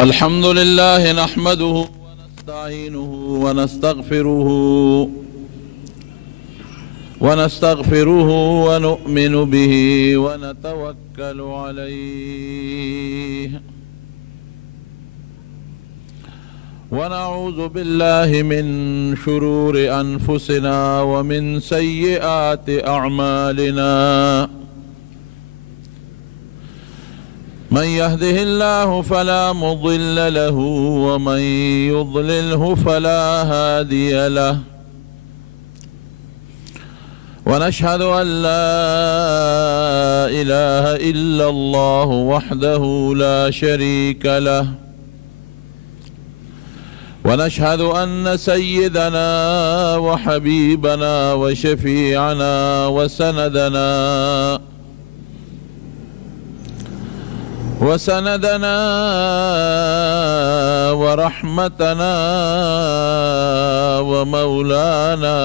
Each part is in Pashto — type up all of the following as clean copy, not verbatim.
الحمد لله نحمده ونستعينه ونستغفره ونؤمن به ونتوكل عليه ونعوذ بالله من شرور أنفسنا ومن سيئات أعمالنا من يهده الله فلا مضل له ومن يضلله فلا هادي له ونشهد أن لا إله إلا الله وحده لا شريك له ونشهد أن سيدنا وحبيبنا وشفيعنا وسندنا ورحمتنا ومولانا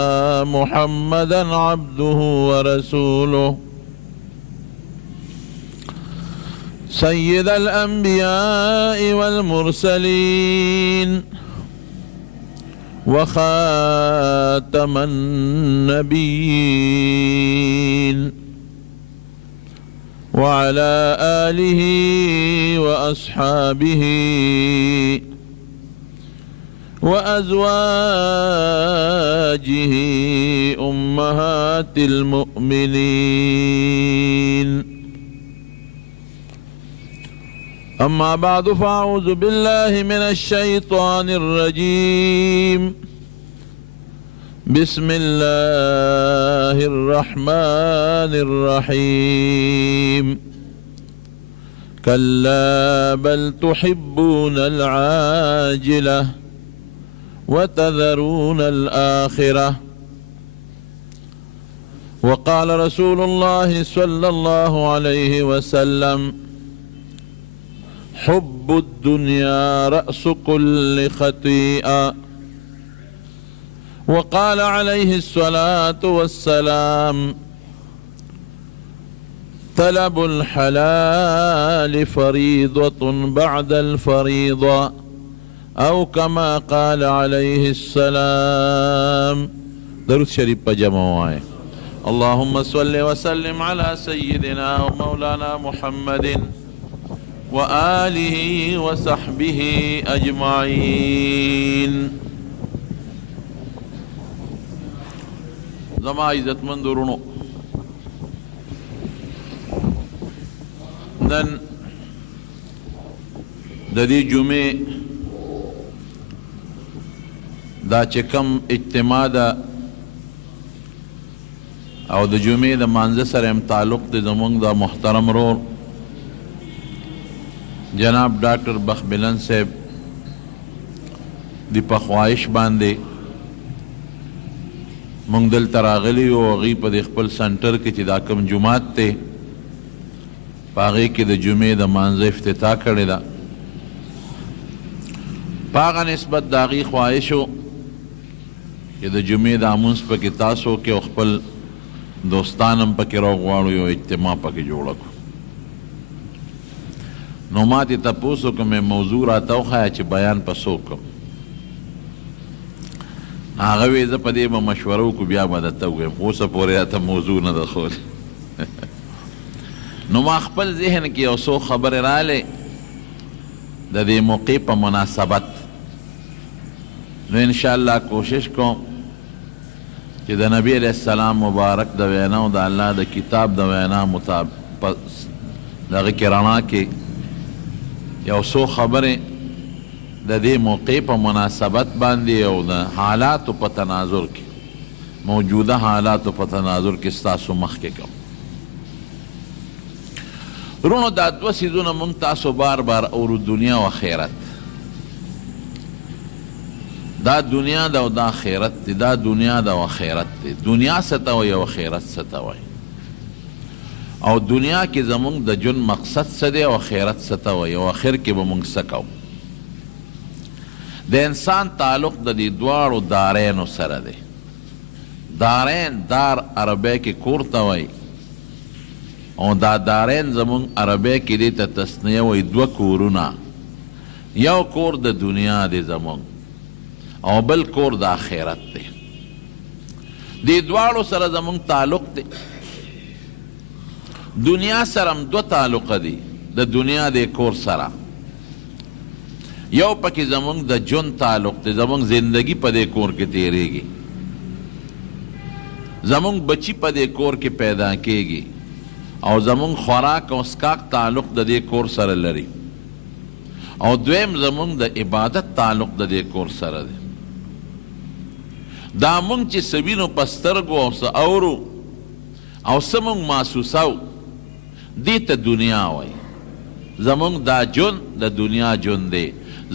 محمدا عبده ورسوله سيد الأنبياء والمرسلين وخاتم النبيين وعلى آله وأصحابه وأزواجه أمهات المؤمنين أما بعد فأعوذ بالله من الشيطان الرجيم بسم الله الرحمن الرحيم كلا بل تحبون العاجلة وتذرون الآخرة وقال رسول الله صلى الله عليه وسلم حب الدنيا رأس كل خطيئة وقال عليه الصلاة والسلام طلب الحلال فريضة بعد الفريضة أو كما قال عليه السلام. درود شريف بجماعة اللهم صل وسلم على سيدنا ومولانا محمد وآله وصحبه أجمعين. زما عزتمند ورونو، نن د دې جمعې دا چې کوم اجتماع ده او د جمعې د مانځه سره هم تعلق دی زمونږ د محترم رور جناب ډاکټر بخبلن صاحب دی په خواهش باندې مونږ دلته راغلي یو. هغوی په د خپل سنټر کې چې دا کوم جومات دی په هغې کې د جمعې د مانځه افتتاح کړې ده. په هغه نسبت د هغوی خواهش و چې د جمعې د لمونځ پکې تاسو کې او خپل دوستان هم پکې راوغواړو، یو اجتماع پکې جوړه کړو. نو ما تې تپوس وکړو مې موضوع راته وښیه چې بیان په څه وکړم. هغه وی زه په دې به مشوره وکړو بیا به درته ووایم، خو اوسه پورې راته موضوع نه ده ښودلې. نو ما خپل ذهن کې یو څو خبرې راغلې د دې موقع په مناسبت. نو انشاءالله کوشش کوم چې د نبی علیه السلام مبارک د ویناو د الله د کتاب د وینا مطابق دغه کې رڼا کې یو څو خبرې د دې موقع په مناسبت باندې او د حالاتو په تناظر کې موجوده حالاتو په تناظر کې ستاسو مخکې کوم. رونو دا دوه څیزونه مونږ تاسو بار بار اورو، دنیا و آخرت. دا دنیا ده او دا آخرت دی. دا دنیا ده او آخرت دی. دنیا څه ته وایي او آخرت څه ته وایي، او دنیا کې زمونږ د ژوند مقصد څه دی او آخرت څه ته وایي، او آخر کې به مونږ څه کوو. د انسان تعلق د دې دواړو دارینو سره دی. دارین دار عربی کې کور ته وایي، او دا دارین زمون عربی کې دې ته تسنیه وایي دوه کورونه. یو کور د دنیا دی زمونږ او بل کور د آخرت دی. دې دواړو سره زمونږ تعلق دی. دنیا سره هم دو تعلقه دی. د دنیا د کور سره یو پکې زمونږ د ژوند تعلق دی، زمونږ زندگی په دې کور کې تیریږي، زمونږ بچی په دې کور کې پیدا کیږي او زمونږ خوراک او اسکاک تعلق د دې کور سره لري. او دویم زمونږ د عبادت تعلق د دې کور سره دی. دا مونږ چې څه وینو په سترګو او څه اورو او څه مونږ محسوسو دې ته دنیا وایي. زمونږ دا ژوند د دنیا ژوند دی.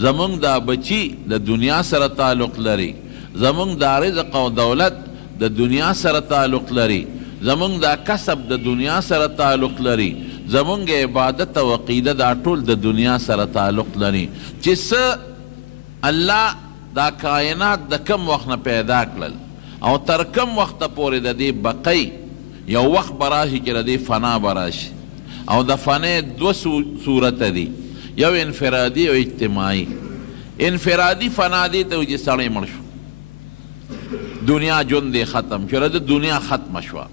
زمونږ دا بچی د دنیا سره تعلق لري. زمونږ دا رزق او دولت د دنیا سره تعلق لري. زمونږ دا کسب د دنیا سره تعلق لري. زمونږ عبادت او عقیده دا ټول د دنیا سره تعلق لري. چې څه الله دا کائنات د کم وخت نه پیدا کړل او تر کم وخته پورې د دې بقی یو وخت به راشي چې د دې فنا به راشي. او د فنې دوه صورته دي، یو انفرادي او اجتماعي. انفرادي فنا دی ته چې سړی مړ شو، دنیا ژوند دی ختم شو، د دنیا ختمه شوه.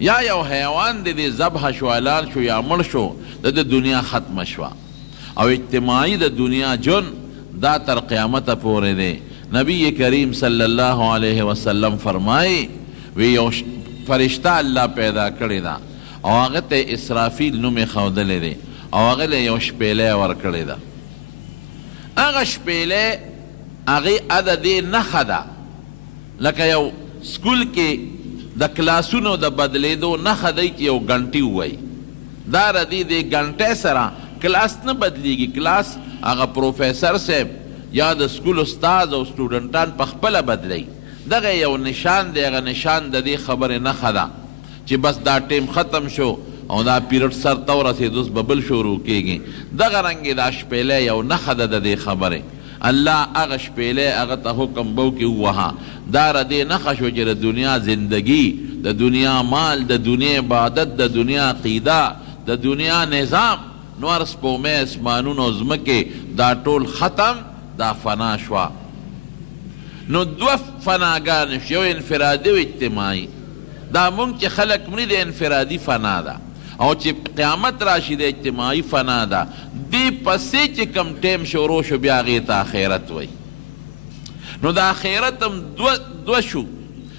یا یو حیوان دی ذبح شو، حلال شو یا مړ شو، د دنیا ختمه شوه. او اجتماعي د دنیا ژوند دا تر قیامته پورې دی. نبی کریم صلی الله علیه وسلم فرمایي وی یو فرشته الله پیدا کړې ده او هغه ته اسرافیل نوم یې ښودلی دی او هغه له یو شپیلۍ ورکړې ده. هغه شپیلۍ هغې عددې نښه ده لکه یو سکول کې د کلاسونو د بدلیدو نښه دی چې یو ګنټي ووایي. دا ردي د ګنټۍ سره کلاس نه بدلیږي. کلاس هغه پروفیسر صاحب یا د سکول استاد او سټوډنټان په خپله بدلی. دغه یو نشان دی. هغه نشان د دې خبرې نښه ده چې بس دا ټیم ختم شو او دا پیریډ سر ته ورسېد، اوس به بل شروع کېږي. دغه رنګې دا شپیلۍ یو نښه ده د دې خبرې. الله هغه شپیلۍ هغه ته حکم به وکړي ووهه. دا د دې نښه شو چې د دنیا زندگی، د دنیا مال، د دنیا عبادت، د دنیا عقیده، د دنیا نظام، نور سپومې اسمانونو ځمکې دا ټول ختم، دا فنا شوه. نو دوه فناګانې شو، یو انفرادي او اجتماعي. دا مونږ چې خلک مري د انفرادي فنا ده او چې قیامت راشي د اجتماعي فنا ده. دې پسې چې کم ټیم شروع شو بیا هغې ته آخرت وایي. نو د آخرت هم دوه شو.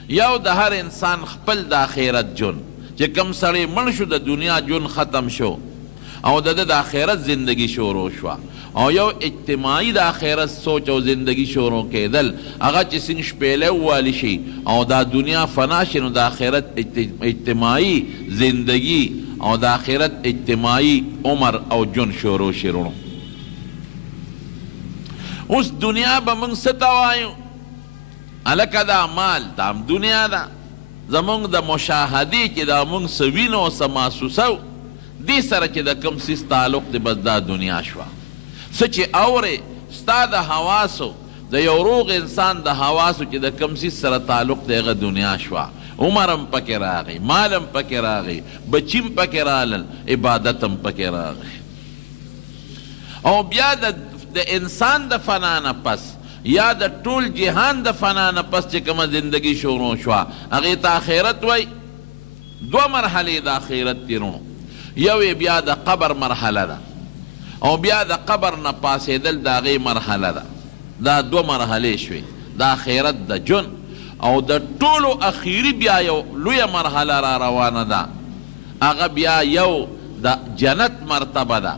یو د هر انسان خپل د آخرت ژوند چې کم سړی مړ شو د دنیا ژوند ختم شو او د آخرت زندگی شروع شوه. او یو اجتماعي د آخرت سوچ او زندگی شروع کېدل، هغه چې څنګه شپیلۍ ووالي شي او دا دنیا فنا شي، نو د آخرت اجتماعي زندگی او د آخرت اجتماعي عمر او ژوند شروع شي. اوس دنیا به موږ څه ته وایو؟ هلکه دا مال دا هم دنیا ده. زموږ د مشاهدې چې دا موږ څه وینو او څه محسوسو دې سره چې د کوم څیز تعلق دی بس دا دنیا شوه. څه چې اورې ستا د حواسو د یو روغ انسان د حواسو چې د کوم څیز سره تعلق دی هغه دنیا شوه. عمر هم پکې راغی، مال هم پکې راغی، بچي هم پکې رالل، عبادت هم پکې راغی. او بیا د انسان د فنا نه پس یا د ټول جهان د فنا نه پس چې کومه زندگی شروع شوه هغې ته آخرت وایي. دوه مرحلې د آخرت تیرونو. یو بیا د قبر مرحله ده او بیا د قبر نه پاسېدل د هغې مرحله ده. دا دوه مرحلې شوې د آخرت د ژوند. او د ټولو اخیري بیا یو لویه مرحله را روانه ده. هغه بیا یو د جنت مرتبه ده،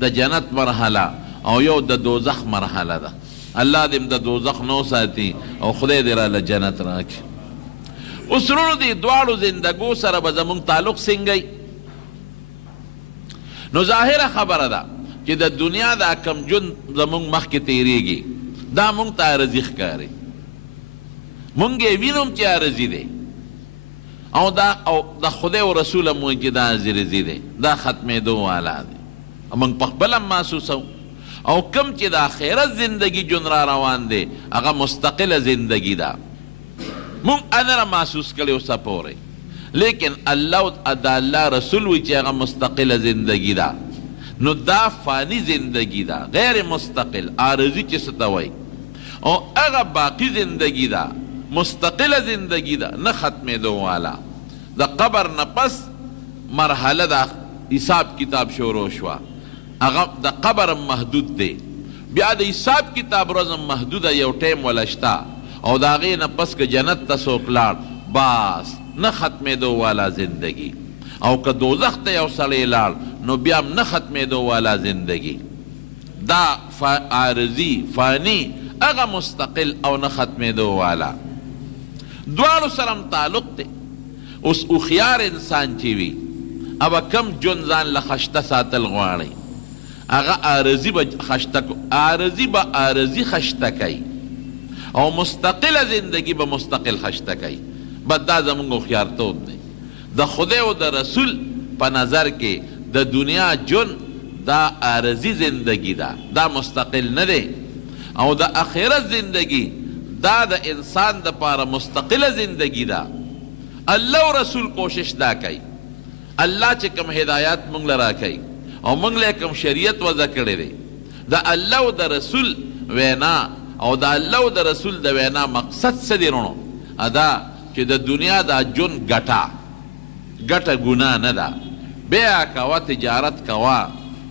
د جنت مرحله، او یو د دوزخ مرحله ده. الله دې د دوزخ نو ساتي او خدای دې راله جنت راکړي. اوس وروڼو دې دواړو زندګو سره به زموږ تعلق څنګه نو ظاهره خبره ده چې د دنیا دا کم ژوند زموږ مخکې تیریږي دا موږ ته عارضي ښکاري. مونږ یې وینم چې عارضي دی او د خدای او رسول هم وایي چې دا عارضي دی، دا ختمېدو والا دی. موږ په خپله هم محسوسو. او کم چې د آخرت زندگی ژوند را روان دی هغه مستقله زندگی ده. مونږ هغه محسوس کړی اوسه پورې، لیکن الله د الله رسول وایي چې هغه مستقله زندگی ده. نو دا فانی زندگی دا غیر مستقل عارضی چی ستوائی او اغا باقی زندگی دا مستقل زندگی دا نہ ختم دو والا دا قبر نپس مرحلہ دا حساب کتاب شروع شوا اغا دا قبر محدود دے بیا دا حساب کتاب روزم محدود یو ٹیم ولشتا او دا غی نپس که جنت تا سوکلار باس نہ ختم دو والا زندگی او که دوزخ تا یو سڑی لار نو بیام نہ ختم دو والا زندگی دا عارضی فانی اغا مستقل او نہ ختم دو والا دوارو سرم تعلق تے اس اخیار انسان چیوی اب کم جنزان لخشتا ساتل غوانی اغا عارضی با خشتا عارضی با عارضی خشتا کئی او مستقل زندگی با مستقل خشتا کئی بد دا زمانگو خیار تود دے دا خدای و دا رسول پا نظر کے دا دنیا جن دا عارضی زندگی دا مستقل ندے او دا اخیرت زندگی دا دا انسان دا پارا مستقل زندگی دا اللہ و رسول کوشش دا کئی اللہ چے کم ہدایات منگ لرا کئی او منگ لے کم شریعت وضع کرے دے دا اللہ و دا رسول وینا او دا اللہ و دا رسول دا وینا مقصد سے دی رونو ادا چے دا دنیا دا جن گٹا گٹا گناہ ندا بیع کوا تجارت کوا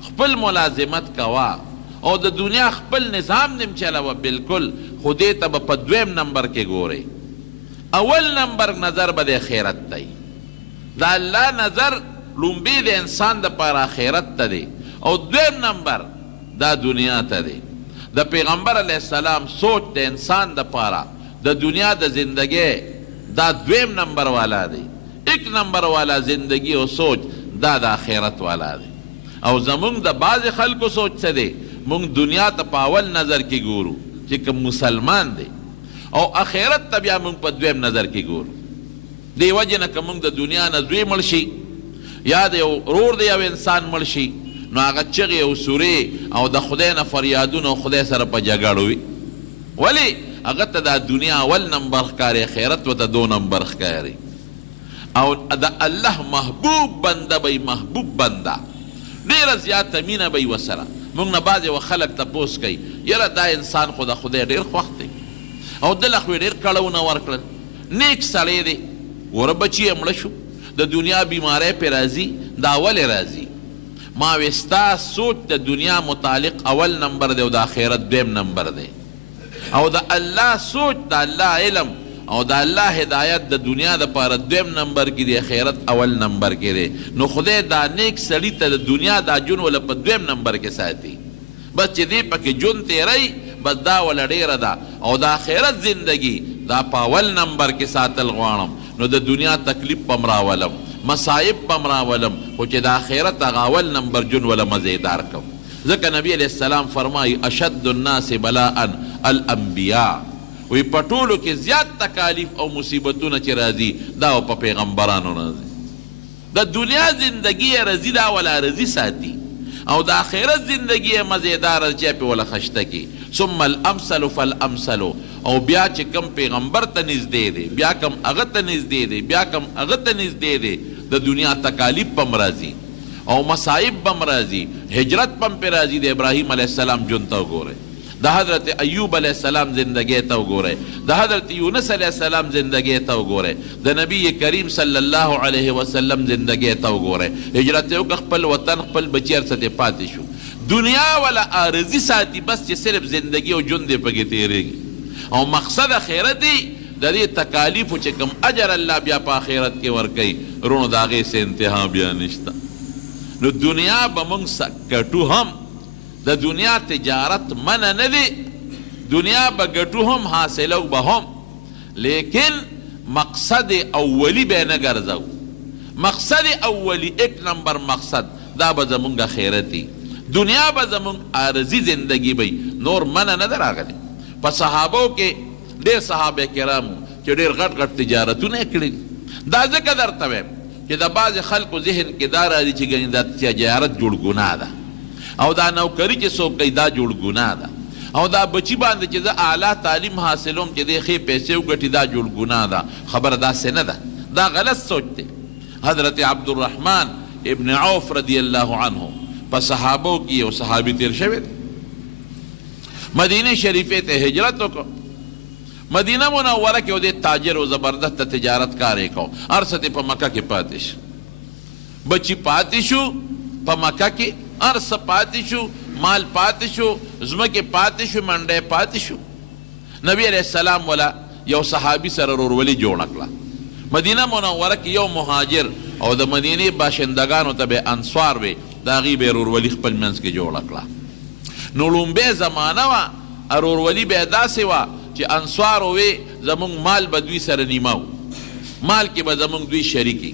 خپل ملازمت کوا او دا دنیا خپل نظام نم چلاوا بالکل خودی تا با دویم نمبر کے گورے اول نمبر نظر با دے خیرت تای دا اللہ نظر لنبی دے انسان دا پارا خیرت تا دے او دویم نمبر دا دنیا تا دے دا پیغمبر علیہ السلام سوچ دے انسان دا پارا دا دنیا دا زندگی دا دویم نمبر والا دے ایک نمبر والا زندگی و سوچ دا خیرت والا دے او زمونگ دا بعض خلق سوچ سے دے مونگ دنیا تا پاول نظر کی گورو چکم مسلمان دے او اخیرت تا بیا مونگ پا دویم نظر کی گورو دی وجہ نا کمونگ دا دنیا نزوی ملشی یا دے رور دے او انسان ملشی نو آگا چغی او سوری او دا خدای نا فریادون او خدای سر پا جگاڑوی ولی اگر تا دا دنیا اول نمبر خکاری خیرت و تا دو نمبر خکاری او دا اللہ محبوب بندہ بی محبوب بندہ دیر زیادہ مینہ بی وسرہ مونگ نبازی و خلق تا پوس کئی یرا دا انسان خدا خدای دیر خوخت دی او دل اخوی دیر کڑونا ورکلن نیک سڑے دی ور بچی امڑشو دا دنیا بیمارے پی رازی دا اول رازی ما وستا سوچ دا دنیا متعلق اول نمبر دے او دا خیرت دویم نمبر دے او دا اللہ سوچ دا اللہ علم او دا اللہ ہدایت دا دنیا دا پارا دویم نمبر کی دے خیرت اول نمبر کی دے نو خدای دا نیک سڑی تا دا دنیا دا جن والا پا دویم نمبر کے ساتھی بس چی دے پا کہ جن تے رئی بس دا والا دیر دا او دا خیرت زندگی دا پا اول نمبر کے ساتھ الغوانم نو دا دنیا تکلیف پمراولم مصائب پمراولم خوچے دا خیرت اگا اول نمبر جن والا مزیدار کم ذکر نبی علیہ السلام فرمائی اشد الناس بلاءً الانبیاء وی پٹولو کے زیاد تکالیف او مصیبتون چی رازی داو پا پیغمبرانو رازی دا دنیا زندگی رازی دا ولا رازی ساتی او دا آخرت زندگی مزیدار چی پی ولا خشتا کی ثم الامثل فالامثل او بیا چی کم پیغمبر تا نزدے دے بیا کم اغت نزدے دے بیا کم اغت نزدے دے دا دنیا تکالیف پم رازی او مصائب پم رازی ہجرت پم پی رازی دے ابراہیم علیہ السلام جنتاو گو رہے دا حضرت ایوب علیہ السلام زندگی تاو گو رہے دا حضرت یونس علیہ السلام زندگی تاو گو رہے دا نبی کریم صلی اللہ علیہ وسلم زندگی تاو گو رہے ہجرت اوک خپل وطن خپل بچیر ستے پاتی شو دنیا والا آرزی ساتی بس چی صرف زندگی و جن دے پکی تیرے گی او مقصد خیرتی دا دی تکالیفو چکم اجر اللہ بیا پا خیرت کے ورکی رونو داغے سے انتہا بیا نشتا نو دنیا بمونگ سکتو ہم دا دنیا تجارت من ندی دنیا بگٹو ہم حاصلو بہم لیکن مقصد اولی بے نگرزو مقصد اولی ایک نمبر مقصد دا بزمونگا خیرتی دنیا بزمونگ آرزی زندگی بی نور من ندر آگلی پا صحابوں کے دیر صحابہ کرامو چو دیر غٹ غٹ تجارتو نیکلی دا ذکر در تویم کہ دا بعض خلق و ذہن کے دار آدی چی گنی دا تجارت جوڑ گناہ دا او دا نوکری چی سو کئی دا جوڑ گناہ دا او دا بچی باندے چی دا اعلیٰ تعلیم حاصلوم چی دے خی پیسے اگٹی دا جوڑ گناہ دا خبر دا سے ندا دا غلط سوچتے حضرت عبدالرحمن ابن عوف رضی اللہ عنہ په صحابو کې یو صحابي تیر شوی مدینه شریفه ته هجرت وکړ مدینه منوره کې د تاجر او زبردست تجارت کار یې کو ارسته په مکه کې پاتې شو بچی پاتې شو په مکه کې ارس پاتې شو مال پاتې شو زمکه پاتې شو منډه پاتې شو نبی علیہ السلام ولا یو صحابي سره ورولي جوړ کړه مدینه منوره کې یو مهاجر او د مدینه باشندگانو ته به انصار وي دا غي به ورولي خپل منځ کې جوړ کړه نو لومبه زمانہ وا ورولي به داسې وا چې انصار وي زمونږ مال به دوی سره نیمو مال کې به زمونږ دوی شریکی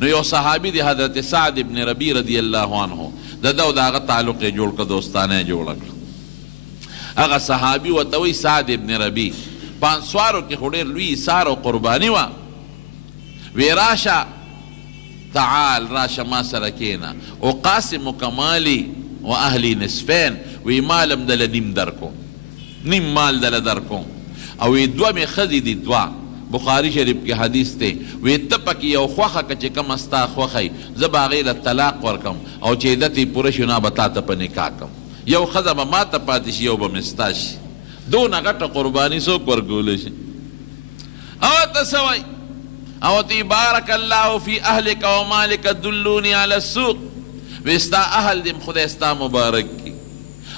نو یو صحابي دی حضرت سعد ابن ربی رضی الله عنه دغه داغه تعلق جوړ ک دوستانه جوړ ک هغه صحابي وتوي سعد ابن ربی پانسوارو کې خډیر لوی سارو قربانی وا ویراشا تعال راشا ما سره کینا او قاسم کمالی و اهلی نصفین وی مالم دل نیم درکو نیم مال دل درکو او دوا می خدی دی دوا بخاری شریف کی حدیث تے وی تپکی یو خوخه که کم استا خوخی زبا غیر طلاق ورکم او چه دتی پورشو نا بتا تا پا نکاح کم یو خزم ما تا پاتش یو بمستاش دو نغٹ قربانی سو ورگولش او تسوی او تی بارک اللہ فی اہلک و مالک دلونی علی السوق وی استا اہل دیم خود استا مبارک کی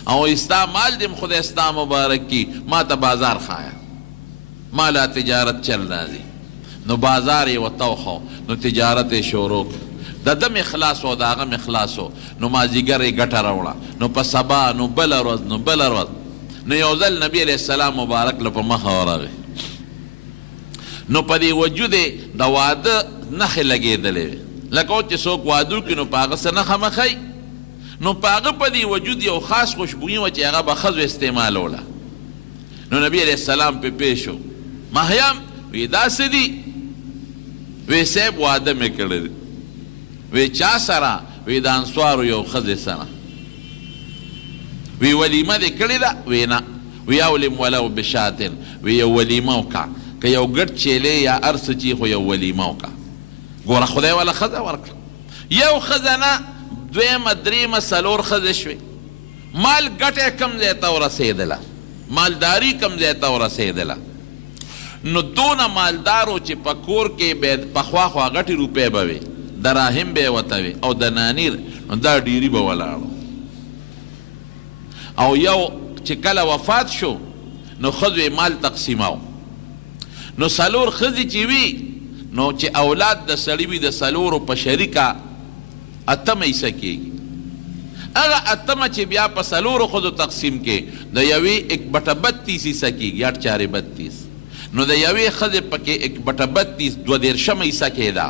او استا مال دیم خود استا مبارک کی ما تا بازار خوایا مالا تجارت چل رازی نو بازار و توخو نو تجارت شروع دا دم اخلاصو دا غم اخلاصو نو مازیگر گٹا روڑا نو پا سبا نو بل روز نو بل روز نو یوزل نبی علیہ السلام مبارک لپا مخا ورغی نو پا دی وجود دا واد نخ لگی دلے لکو چی سوک وادو کی نو پاغ سے نخ مخی نو پاغ پا دی وجود یو خاص خوشبوئی و چی اغا بخزو استعمال ہولا نو نبی علیہ السلام پہ پیشو ماہیام وی دا سدی وی سیب واده میں کردی وی چا سرا وی دا انسوارو یو خز سرا وی ولیمه دی کردی دا وی نا وی اولیم ولو بشاتن وی یو ولیمو کا که یو گرد چیلی یا ارس چی خو یو ولیمو کا گورا خدای والا خز ورکل یو خزنا دویم دریم سلور خز شوی مال گٹے کم دیتا و رسیدلا مالداری کم دیتا و رسیدلا نو دون مالدارو چې پکور کې به پخوا خوا غټي روپے بوي دراهم به وتوي او د نانیر نو دا ډيري به ولاړو او یو چې کله وفات شو نو خزوی مال تقسیماو نو سلور خزی چې وي نو چې اولاد د سړي وي د سلورو په شریکه اتمه حصه کېږي هغه اتمه چې بیا په سلورو خزو تقسیم کې د یوې 1/32 حصه کېږي 8/32 نو د یوې خزې پکې 1/32 دو دیرشمه حصه کېده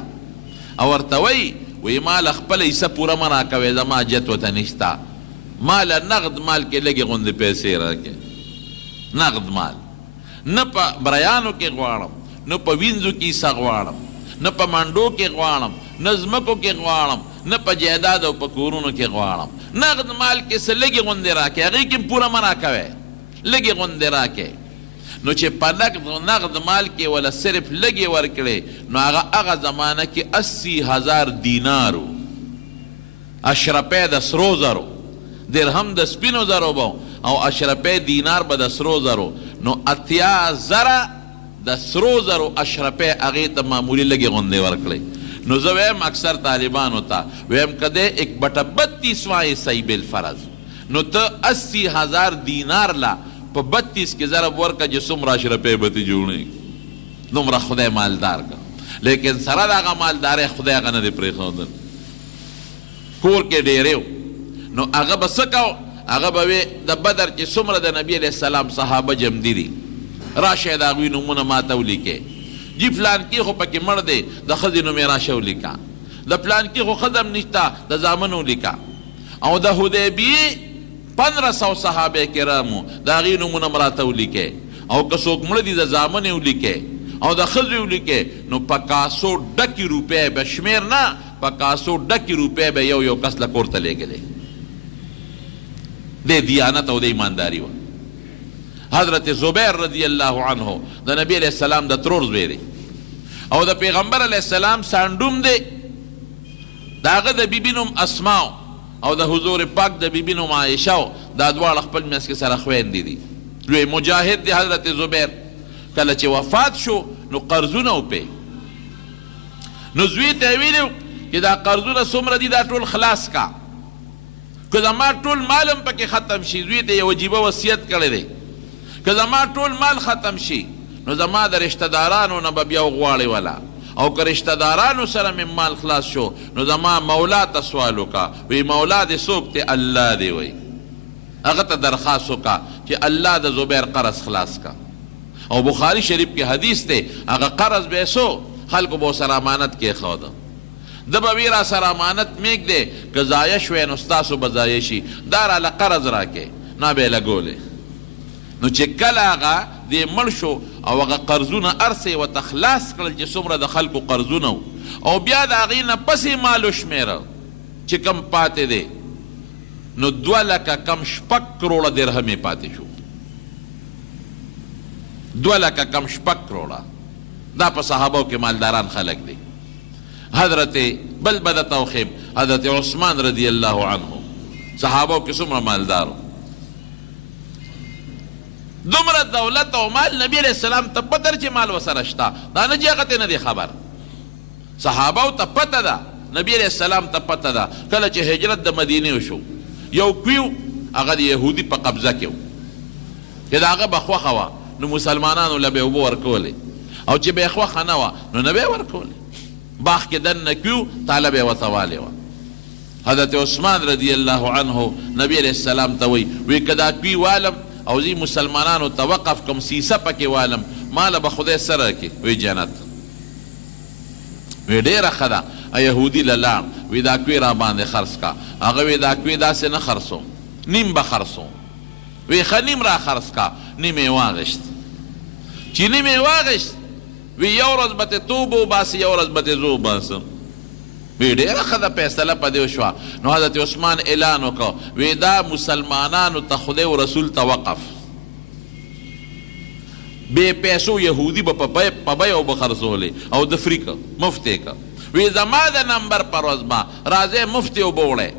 او ورته وایي وی مال خپل حصه پوره مه راکوې زما جت ورته نشته مال نقد مال کې لږې غوندې پیسې راکړې نقد مال نه په بریانو کې غواړم نه په وینځو کې حصه غواړم نه په منډو کې غواړم نه ځمکو کې غواړم نه په جایداد او په کورونو کې غواړم نقد مال کې څه لږې غوندې راکړې هغې کې پوره مه راکوې لږې غوندې راکړې نو چې په نقد مال کې ولا صرف لګي ورکړي نو هغه زمانه کې 80,000 دینارو اشرپه د سرو زرو درهم د سپینو زرو بو او اشرپه دینار به د سرو زرو نو 80,000 د سرو زرو اشرپه هغه ته معمولی لګي غونډې ورکړي نو زه وایم اکثر طالبانو ته وایم کده 1/32 وای صحیح بالفرض نو ته 80,000 دینار لا په 32 کې ضرب ورکه چې څومره اشرپې به ته جوړېږي دومره خدای مالدار کا لیکن سره د هغه مالدارۍ خدای هغه نه دی پرېښودل کور کې ډېرې نو هغه به څه کو هغه به وی د بدر چې څومره د نبي علیه السلام صحابه جمدي دي راشئ د هغوی نومونه ماته ولیکې جی فلان کې خو پکې مړ دی د ښځې نوم یې راشه ولیکه د فلان کې خو ښځه هم نشته د زامن ولیکه او د حدیبیې 1500 صحابه کرامو د هغې نومونه م راته ولیکې او که څوک مړه دي د زامن یې ولیکې او د ښځې ولیکې نو په کاسو ډکې روپۍ به شمېر نه په کاسو ډکې روپۍ به یو یو کس له کور ته لېږلې د دیانت او د ایمانداري وه حضرت زبیر رضی الله عنه د نبی علیہ السلام د ترور زوی دی او د پیغمبر علیہ السلام سانډوم دی د هغه د بیبي نوم اسماء او د حضور پاک د بیبي نوم عایشه دا دواړه خپل منځ کې سره خویندې دي. لوی مجاهد دی حضرت زبیر. کله چې وفات شو نو قرضونه وپې، نو زوی ته یې ویلي چې دا قرضونه څومره دي دا ټول خلاص کا، که زما ټول مال هم پکې ختم شي. زوی ته یو عجیبه وصیت کړی دی، که زما ټول مال ختم شي نو زما د رشته دارانو نه به بیا وغواړې ولا، او که رشته دارانو سره مې مال خلاص شو نو زما مولا ته سوال وکړه. وی مولا دې څوک دی؟ الله دی. وی هغه ته درخواست وکړه چې الله د زبیر قرض خلاص کا. او بخاری شریف کې حدیث دی، هغه قرض به سو خلکو به سره امانت کېښوده، د به وی را سره امانت میږدې، که ضایع شوی نو ستاسو به ضایع شي، دا راله قرض راکې، نه به یې لګولې. نو چې کله هغه دې مړ شو او هغه قرضونه ارسې ورته خلاص کړل چې څومره د خلکو قرضونه و، او بیا د هغې نه پسې مال وشمېره چې کم پاتې دی، نو 2 لکه کم 6 کروڑه درهم یې پاتې شو. 2 لکه کم 6 کروڑه. دا په صحابو کې مالداران خلک دي. حضرت بل بدت او خیم حضرت عثمان رضی الله عنه، صحابو کې څومره مالدارو، دومره دولت او مال. نبی علیہ السلام ته پته چې مال وسره شته، دا نه چې هغه ته نه دی خبر. صحابو ته پته ده، نبی علیہ السلام ته پته ده. کله چې هجرت د مدینې وشو، یو کویو هغه د یهودي په قبضه کې و، چې د هغه به خوښه وه نو مسلمانانو له به اوبه ورکولې، او چې به یې خوښه نه وه نو نه به یې ورکولې. باغ کې دننه کویو تاله به یې ورته والې وه. حضرت عثمان رضی الله عنه نبی علیہ السلام ته وی که دا کوی والم او زی مسلمانانو ته وقف کم سیسه پکې والم، ماله به خدای سره کې. وی جنت. وی ډېره ښه ده. یهودي له لاړ، وی دا کوی را باندې خرڅ کا. هغه وی دا کوی داسې نه خرڅوم، نیم به خرڅوم. وی ښه نیم را خرڅ کا. نیم یې واغېشت. چې نیم یې واغېشت، وی یو ورځ به ته توبه وباسې، یو ورځ به ته زه وباسم. وی ډېره ښه ده فیصله په دې وشوه. نو حضرت عثمان اعلان وکړ، وی دا مسلمانانو ته خدای و رسول ته وقف، بې پیسو یهودي به په بیو به خرڅولې او د فري که مفت یې که. وی زما د نمبر پر ورځ به راځئ مفت یې اوبه وړئ.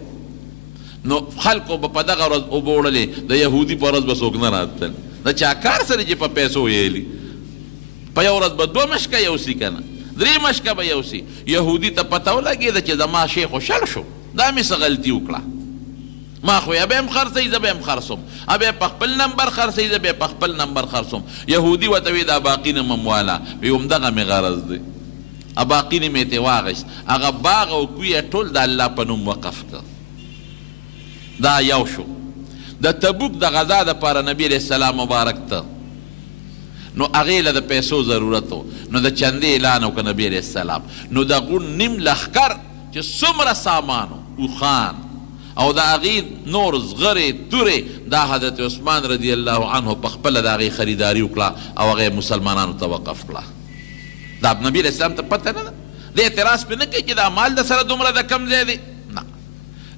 نو خلکو به په دغه ورځ اوبه وړلې، د یهودي په ورځ به څوک نه راتلل. د چا کار سره چې په پیسو ویلي، په یو ورځ به 2 مشکه یوسي که نه 3 مشکه به یوسي. یهودي ته پته ولګېده چې زما شی خوشحال شو، دا مې څه غلطي وکړه، ما خو یا به هم خرڅوي زه به هم خرڅوم، به یې په خپل نمبر خرڅوي زه به یې په خپل نمبر خرڅوم. یهودي ورته وی دا باقي نه مم واله، وی همدغه مې غرض دی. باقي نه مې ترې واخېست. هغه باغ او کوی یې ټول د الله په نوم وقف کړ. دا یو شو. د تبوک د غزا دپاره نبي علیه السلام مبارک ته نو هغې له د پیسو ضرورت و، نو د چندې اعلان وکړه نبي علیه السلام. نو د غون نیم لښکر چې څومره سامانو اوښان او د هغې نور زغرې تورې، دا حضرت عثمان رضی الله عنه په خپله د هغې خریداري وکړه او هغه مسلمانانو ته وقف کړه. دا نبي علیه السلام ته پته نه ده، د اعتراض پې نه کوي چې دا مال د سره دومره د کم ځای دی، نه.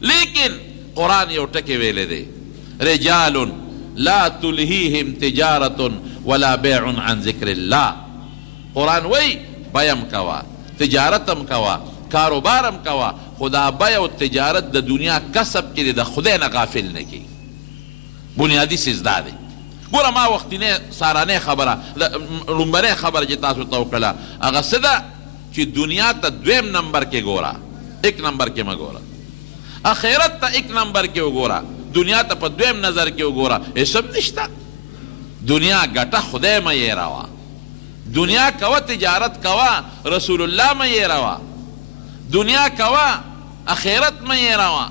لیکن قرآن یو ټکې ویلی دی، رجال لا تلهیهم تجارة ولا بیع عن ذکر الله. قرآن وی بیم کوا، تجارتم کوا، کاروبارم کوا، خدا بیع و تجارت د دنیا کسب کې د خدای نه غافل نه کی. بنیادی سزدا دی. ګوره ما وختینه سارانه خبره لومبنه خبره چې تاسو ته وکړه هغه څه ده چې دنیا ته 2 نمبر کې ګوره، 1 نمبر کې مه ګوره. اخرت ته 1 نمبر کې وګوره، دنیا ته په 2 نظر کې وګوره. هیڅ نشته. دنیا ګټه خدای مه یې راوه، دنیا کوه تجارت کوه، رسول الله مه یې راوه، دنیا کوه اخرت مه یې راوه،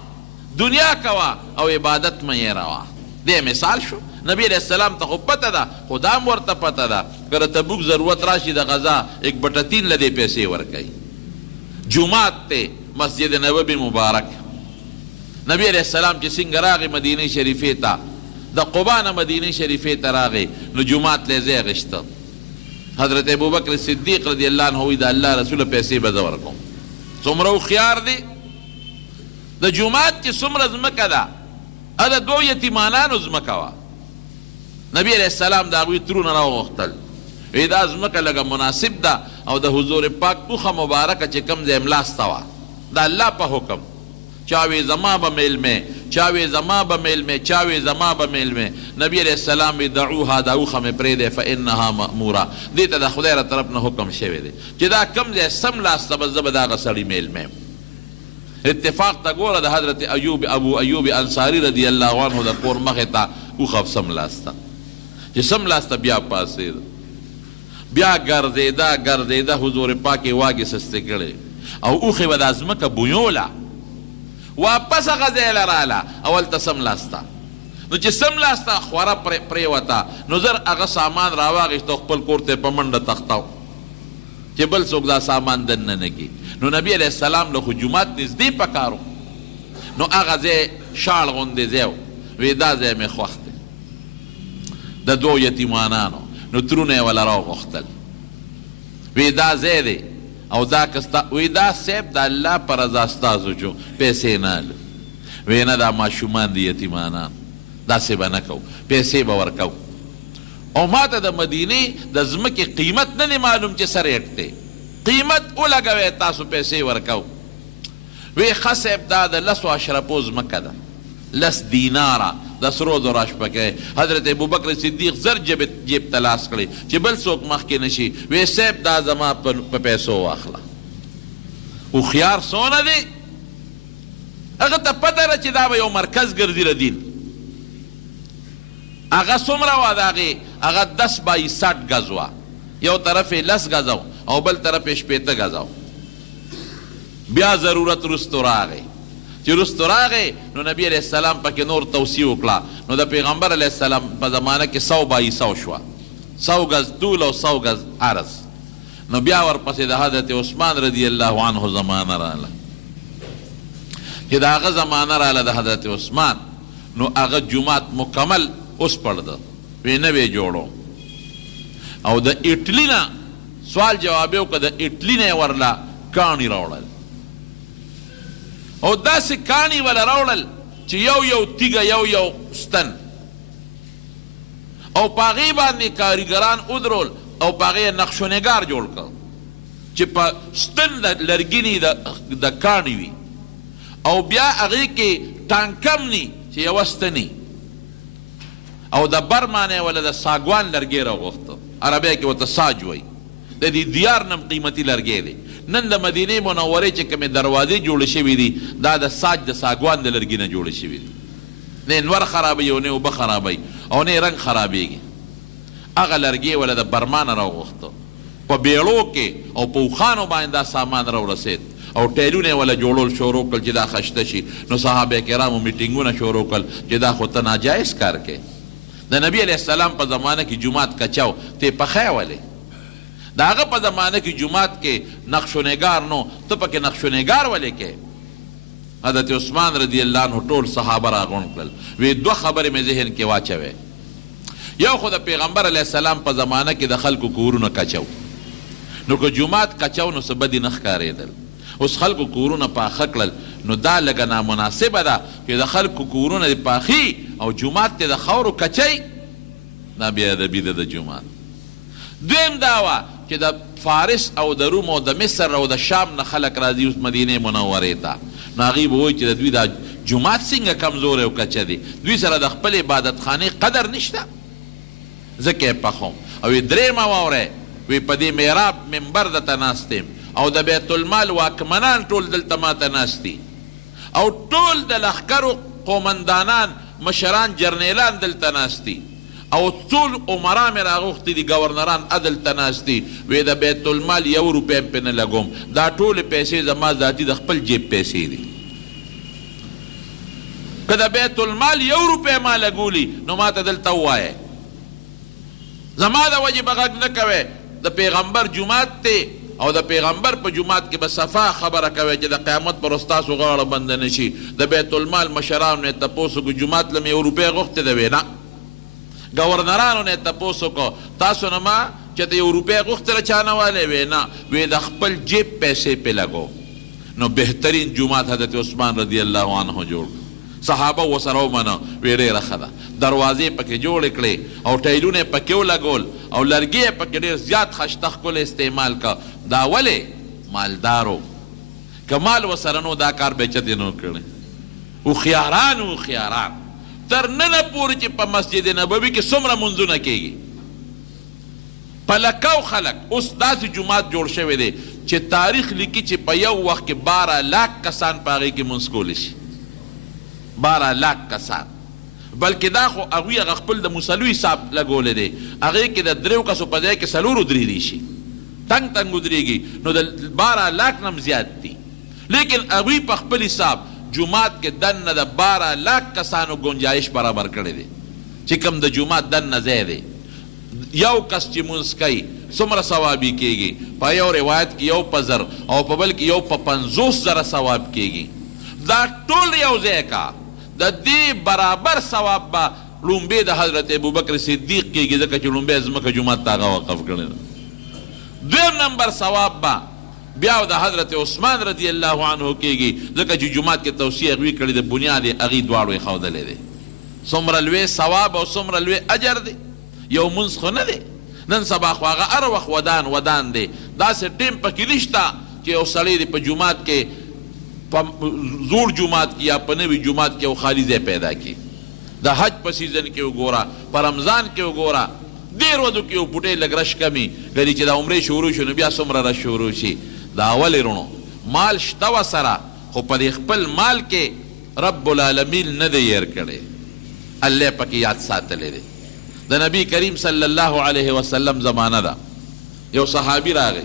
دنیا کوه او عبادت مه یې راوه. دې مثال شو. نبی علیہ السلام ته خو پته ده، خدا هم ورته پته ده، که د تبوک ضرورت راشي د غذا 1/3 له دې پیسې ورکوي. جومات ته مسجد نبوي مبارک، نبی علیہ السلام چې څنګه راغی مدینه شریفې ته، د قبا نه مدینه شریفې ته راغی، نو جومات له ځای غشته. حضرت ابوبکر صدیق رضی الله عنه وی د الله رسول پیسې به زه ورکوم. څومره هوښیار دی. د جومات چې څومره ځمکه ده، هغه 2 یتیمانانو ځمکه وه. نبی علیہ السلام د هغوی ترونه راوغوښتل، وی دا ځمکه لږه مناسب ده او د حضور پاک پوخه مبارکه چې کوم ځای ملاسته وه، د الله په حکم چاوی زما به میل میں، چاوی زما به میل میں، چاوی زما به میل میں. نبی علیہ السلام وی دعوها دا اوخه مې پرېږدی فانها مأموره، دې ته د خدای را طرف نه حکم شوی دی چې دا کم ځای سم لاسته به زه به د هغه سړي میل میم. اتفاق ته ګوره د حضرت ابو ایوب انصاري رضی الله عنه د کور مخې ته اوخه سم لاسته، چې سم لاسته بیا پاسېده، بیا ګرځېده حضور پاک یې واګې سستې کړې او اوښې به دا ځمکه بویوله، واپس هغه ځای له راله اولته سم لاسته. نو چې سم لاسته خوره پرېوته نو زر هغه سامان راواغېست او خپل کور ته یې په منډه تختاو چې بل څوک دا سامان دننه نه کړي. نو نبی علیہ السلام له خو جومات نږدې پکارو، نو هغه ځای شاړ غوندې ځای و، وی دا ځای مې خوښ دی. د دوو یتیمانانو نو ترونه یې وله راوغوښتل، وی دا ځای دی او دا کستا، وی دا صاحب د الله په رضا ستاسو جو پیسې نه الو. وی نه دا ماشومان دي یتیمانان، داسې به نه کوو، پیسې به ورکوو. او ما ته د مدینې د ځمکې قیمت نه دی معلوم چې څه ریټ دی، قیمت ولګوئ تاسو پیسې ورکوو. وی ښه صاحب دا د 10 اشرفو ځمکه ده، 10 دیناره د سرو زرو اشپکۍ. حضرت ابوبکر صدیق زر جیب ته لاس کړی چې بل څوک مخکې نشي. وی صاحب دا زما په پیسو واخله. هوښیار څونه دی، هغه ته پته ده چې دا به یو مرکز ګرځي د دین. هغه څومره وه د هغې؟ هغه 10 بای 60 ګز وه، یو طرف یې 10 ګزه او بل طرف یې 80 ګزه. بیا ضرورت رستو راغی، چې رستو راغی نو نبی علیہ السلام پکې نور توصیه وکړه. نو د پیغمبر علیہ السلام په زمانه کې 100 بای 100 شوه، 100 ګز طول او 100 ګز عرض. نو بیا ورپسې د حضرت عثمان رضی الله عنه زمانه راله، چې د هغه زمانه راله د حضرت عثمان. نو هغه جومات مکمل اوس پړده، وی نوی جوړو. او د اټلي نه سوال جواب یې وکړه، د اټلي نه یې ورله کاڼي راوړل، او داسې کاڼي وله راوړل چې یو تیږه یو ستن، او په هغې باندې کاریګران ودرول او په هغې یې نقش و نګار جوړ کړ چې په ستن د لرګینې د کاڼي وي، او بیا هغې کې ټانکم ني چې یوه ستني، او د بر معنی وله د ساګوان لرګی راغوښته، عربی کې ورته ساج وایي، د دې دیار نم قیمتي لرګی دی. نن د مدینې منورې چې کومې دروازې جوړې شوي دي دا د ساج د ساګوان د لرګي نه جوړې شوي دي. نه انور خرابوي او نه اوبه خرابوي او نه رنګ خرابېږي. هغه لرګی وله د برما نه راوغوښته، په بیړو کې او په اوښانو باندې دا سامان راورسېد، او ټیلونه یې وله جوړول شروع کړل چې دا خشته شي. نو صحابه کرامو میټینګونه شروع کړل چې دا خو ته ناجایز کار کوې. د نبی علیہ السلام په زمانه کې جومات کچاو ته پخی ولې؟ د هغه په زمانه کې جومات کې نقش و نگار نو، ته پکې نقش و نگار ولې کې؟ حضرت عثمان رضی الله عنه ټول صحابه راغونډ کړل، وی 2 خبرې مې ذهن کې واچوې. یو خو د پیغمبر علیه السلام په زمانه کې د خلکو کورونه کچو، نو که جومات کچو نو څه بدي نه ښکارېدل. اوس خلکو کورونه پاخه کړل، نو دا لږه نامناسبه ده چې د خلکو کورونه دې پاخي او جومات ته د خاورو کچی، دا بیا ادبي ده د جومات. دویم دا وه چې د فارس او د روم او د مصر او د شام نه خلک راځي اوس مدینې منورې ته، نو هغوی به وایي چې د دوی دا جومات څنګه کمزوری او کچه دی، دوی سره د خپل عبادتخانې قدر نشته، ځکه یې پخوم. او درېیمه واورئ، وی په دې محراب منبر دته ناست یم او د بیت المال واکمنان ټول دلته ماته ناست دي، او ټول د لښکرو قومندانان مشران جرنیلان دلته ناست دي، او ټول عمرا مې راغوښتي دي، ګورنران دلته ناست دي. وی د بیت المال 1 روپۍ هم پې نه لګوم، دا ټولې پیسې زما ذاتي د خپل جیب پیسې دي. که د بیت المال 1 روپۍ ما لګولي نو ما ته دلته ووایئ، زما د وجې به غږ نه کوئ. د پیغمبر جومات دی او د پیغمبر په جومات کې به صفا خبره کوي چې د قیامت پر ستاسو غاړه بنده نشي. د بیت المال مشرانو نه تپوس وکړو جومات له مې 1 روپۍ غوښتې ده، وی نه. گورنرانو نه تپوس وکړو تاسو نه ما چې ته 1 روپۍ غوښتله چا نه والی، وی نه، وی د خپل جیب پیسې پې لګو. نو بهترین جومات حضرت عثمان رضی الله عنه جوړ، صحابه ورسره ومنه، وی ډېره ښه ده. دروازې پکې جوړې کړې او ټیلونه یې پکې ولګول او لرګي یې پکې ډېر زیات خشته ښکلی استعمال که. دا ولې؟ مالدارو، که مال ورسره نو دا کار به چتې نه کړی. هوښیاران تر ننه پورې چې په مسجد نبوي کې څومره منځونه کېږي په لکو خلک اوس داسې جومات جوړ شوی دی چې تاریخ لیکي چې په یو وخت کې 12 لاک کسان په هغې کې منځ کولی شي 12 لاک کسان بلکې دا خو هغوی هغه خپل د مصلو حساب لګولی دی هغې کې د 3 کسو په ځای کې 4 ودرېدی شي تنګ ودرېږي نو د 12 لاک نه هم زیات دي لیکن هغوی په خپل حساب جومات کې دننه د 12 لاک کسانو گنجایش برابر کړی دی چې کوم د جومات دننه ځای دی یو کس چې مونځ کوي څومره ثوابي کېږي په یو روایت کې یو په 1000 او په بل کې یو په 50,000 ثواب کېږي دا ټول یو ځای کا د دې برابر ثواب به لومبې د حضرت ابوبکر صدیق کېږي ځکه چې لومبې ځمکه جومات ته هغه وقف کړی ده دویم نمبر ثواب به بیا د حضرت عثمان رضی الله عنه کېږي ځکه چې جومات کې توسیع هغوی کړي د بنیاد یې هغې دواړو یې ښودلی دی څومره لوی ثواب او څومره لوی اجر دی یو منځ خو نه دی نن سبا خو هغه هر وخت ودان دی داسې ټیم پکې نشته چې یو سړی دی په جومات کې په زوړ جومات کې یا په نوي جومات کې یو خالي ځای پیدا کړي د حج په سیزن کې وګوره په رمضان کې وګوره ډېر ورځو کې یو بوټی لږ رش کمي ګرې چې دا عمرې شروع شو نو بیا څومره رش شروع شي دا اولې رونو مال شته ورسره خو په دې خپل مال کې رب العالمین نه دی هېر کړی الله پکې یاد ساتلی دی د نبی کریم صلی الله علیه وسلم زمانه ده یو صحابي راغی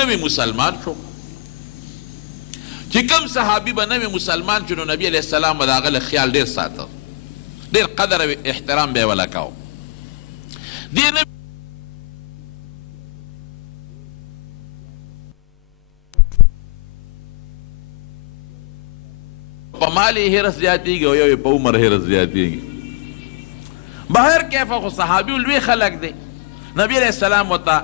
نوی مسلمان شو چې کوم صحابي به نوی مسلمان شو نو نبی علیه السلام به د هغه له خیال ډېر ساته ډېر قدر او احترام به یې وله کوو دې په مال یې حرص زیاتېږي او یو یې په عمر حرص زیاتېږي بهر کیفه خو صحابي لوی خلک دی نبی علیہ السلام ورته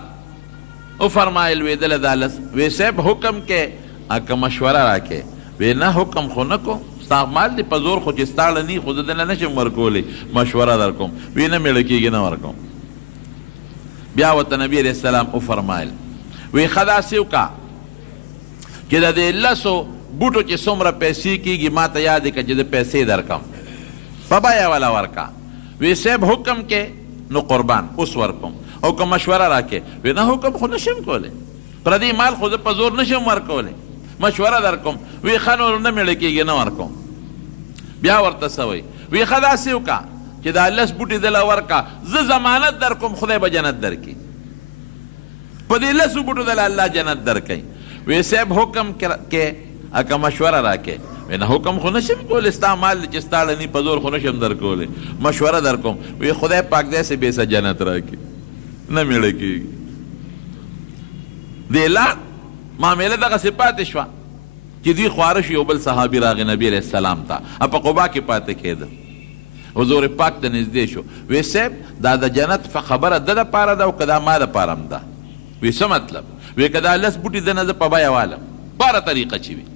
وفرمایل وی دله دا لس وی صاحب حکم کې که مشوره راکې وی نه حکم خو نه کو ستا مال دی په زور خو چې ستاړه نی خو زه دله نشم ورکولی مشوره در کوم وی نه میړه کېږي نه ورکوم بیا ورته نبی علیہ السلام وفرمایل وی ښه داسې وکړه چې د دې لسو بوټو چې څومره پیسې کېږي ما ته یاد کړه چې زه پیسې درکم په بیه والا ورکړه وی صاحب حکم کې نو قربان اوس ورکوم او که مشوره راکې وی نه حکم خو نشم کولی پردی مال خو زه په زور نشم ورکولی مشوره در کوم وی ښه نو نه میړه کېږي نه ورکوم بیا ورته څه وی وی ښه داسې وکړه چې دا لس بوټي دله ورکړه زه ضمانت در کوم خدای به جنت درکړي په دې لسو بوټو دله الله جنت درکوي وی صاحب حکم کې که مشوره راکې وی نه حکم خو نشم کولی ستا مال دی چې ستا ړني په زور خو نشم در کولی مشوره در کوم وی خدای پاک داسې بېسه جنت راکړي نه میړه کېږي د اعلان معامله دغسې پاتې شوه چې دوی خواره شو یو بل صحابي راغی نبي علیه السلام ته په قبا کې پاتې کېده حضور پاک ته نږدې شو وی صاحب دا د جنت خبره ده دپاره ده او که دا ما دپاره هم ده وی څه مطلب وی که دا لس بوټي دنه زه په بیه والم باره طریقه چې وي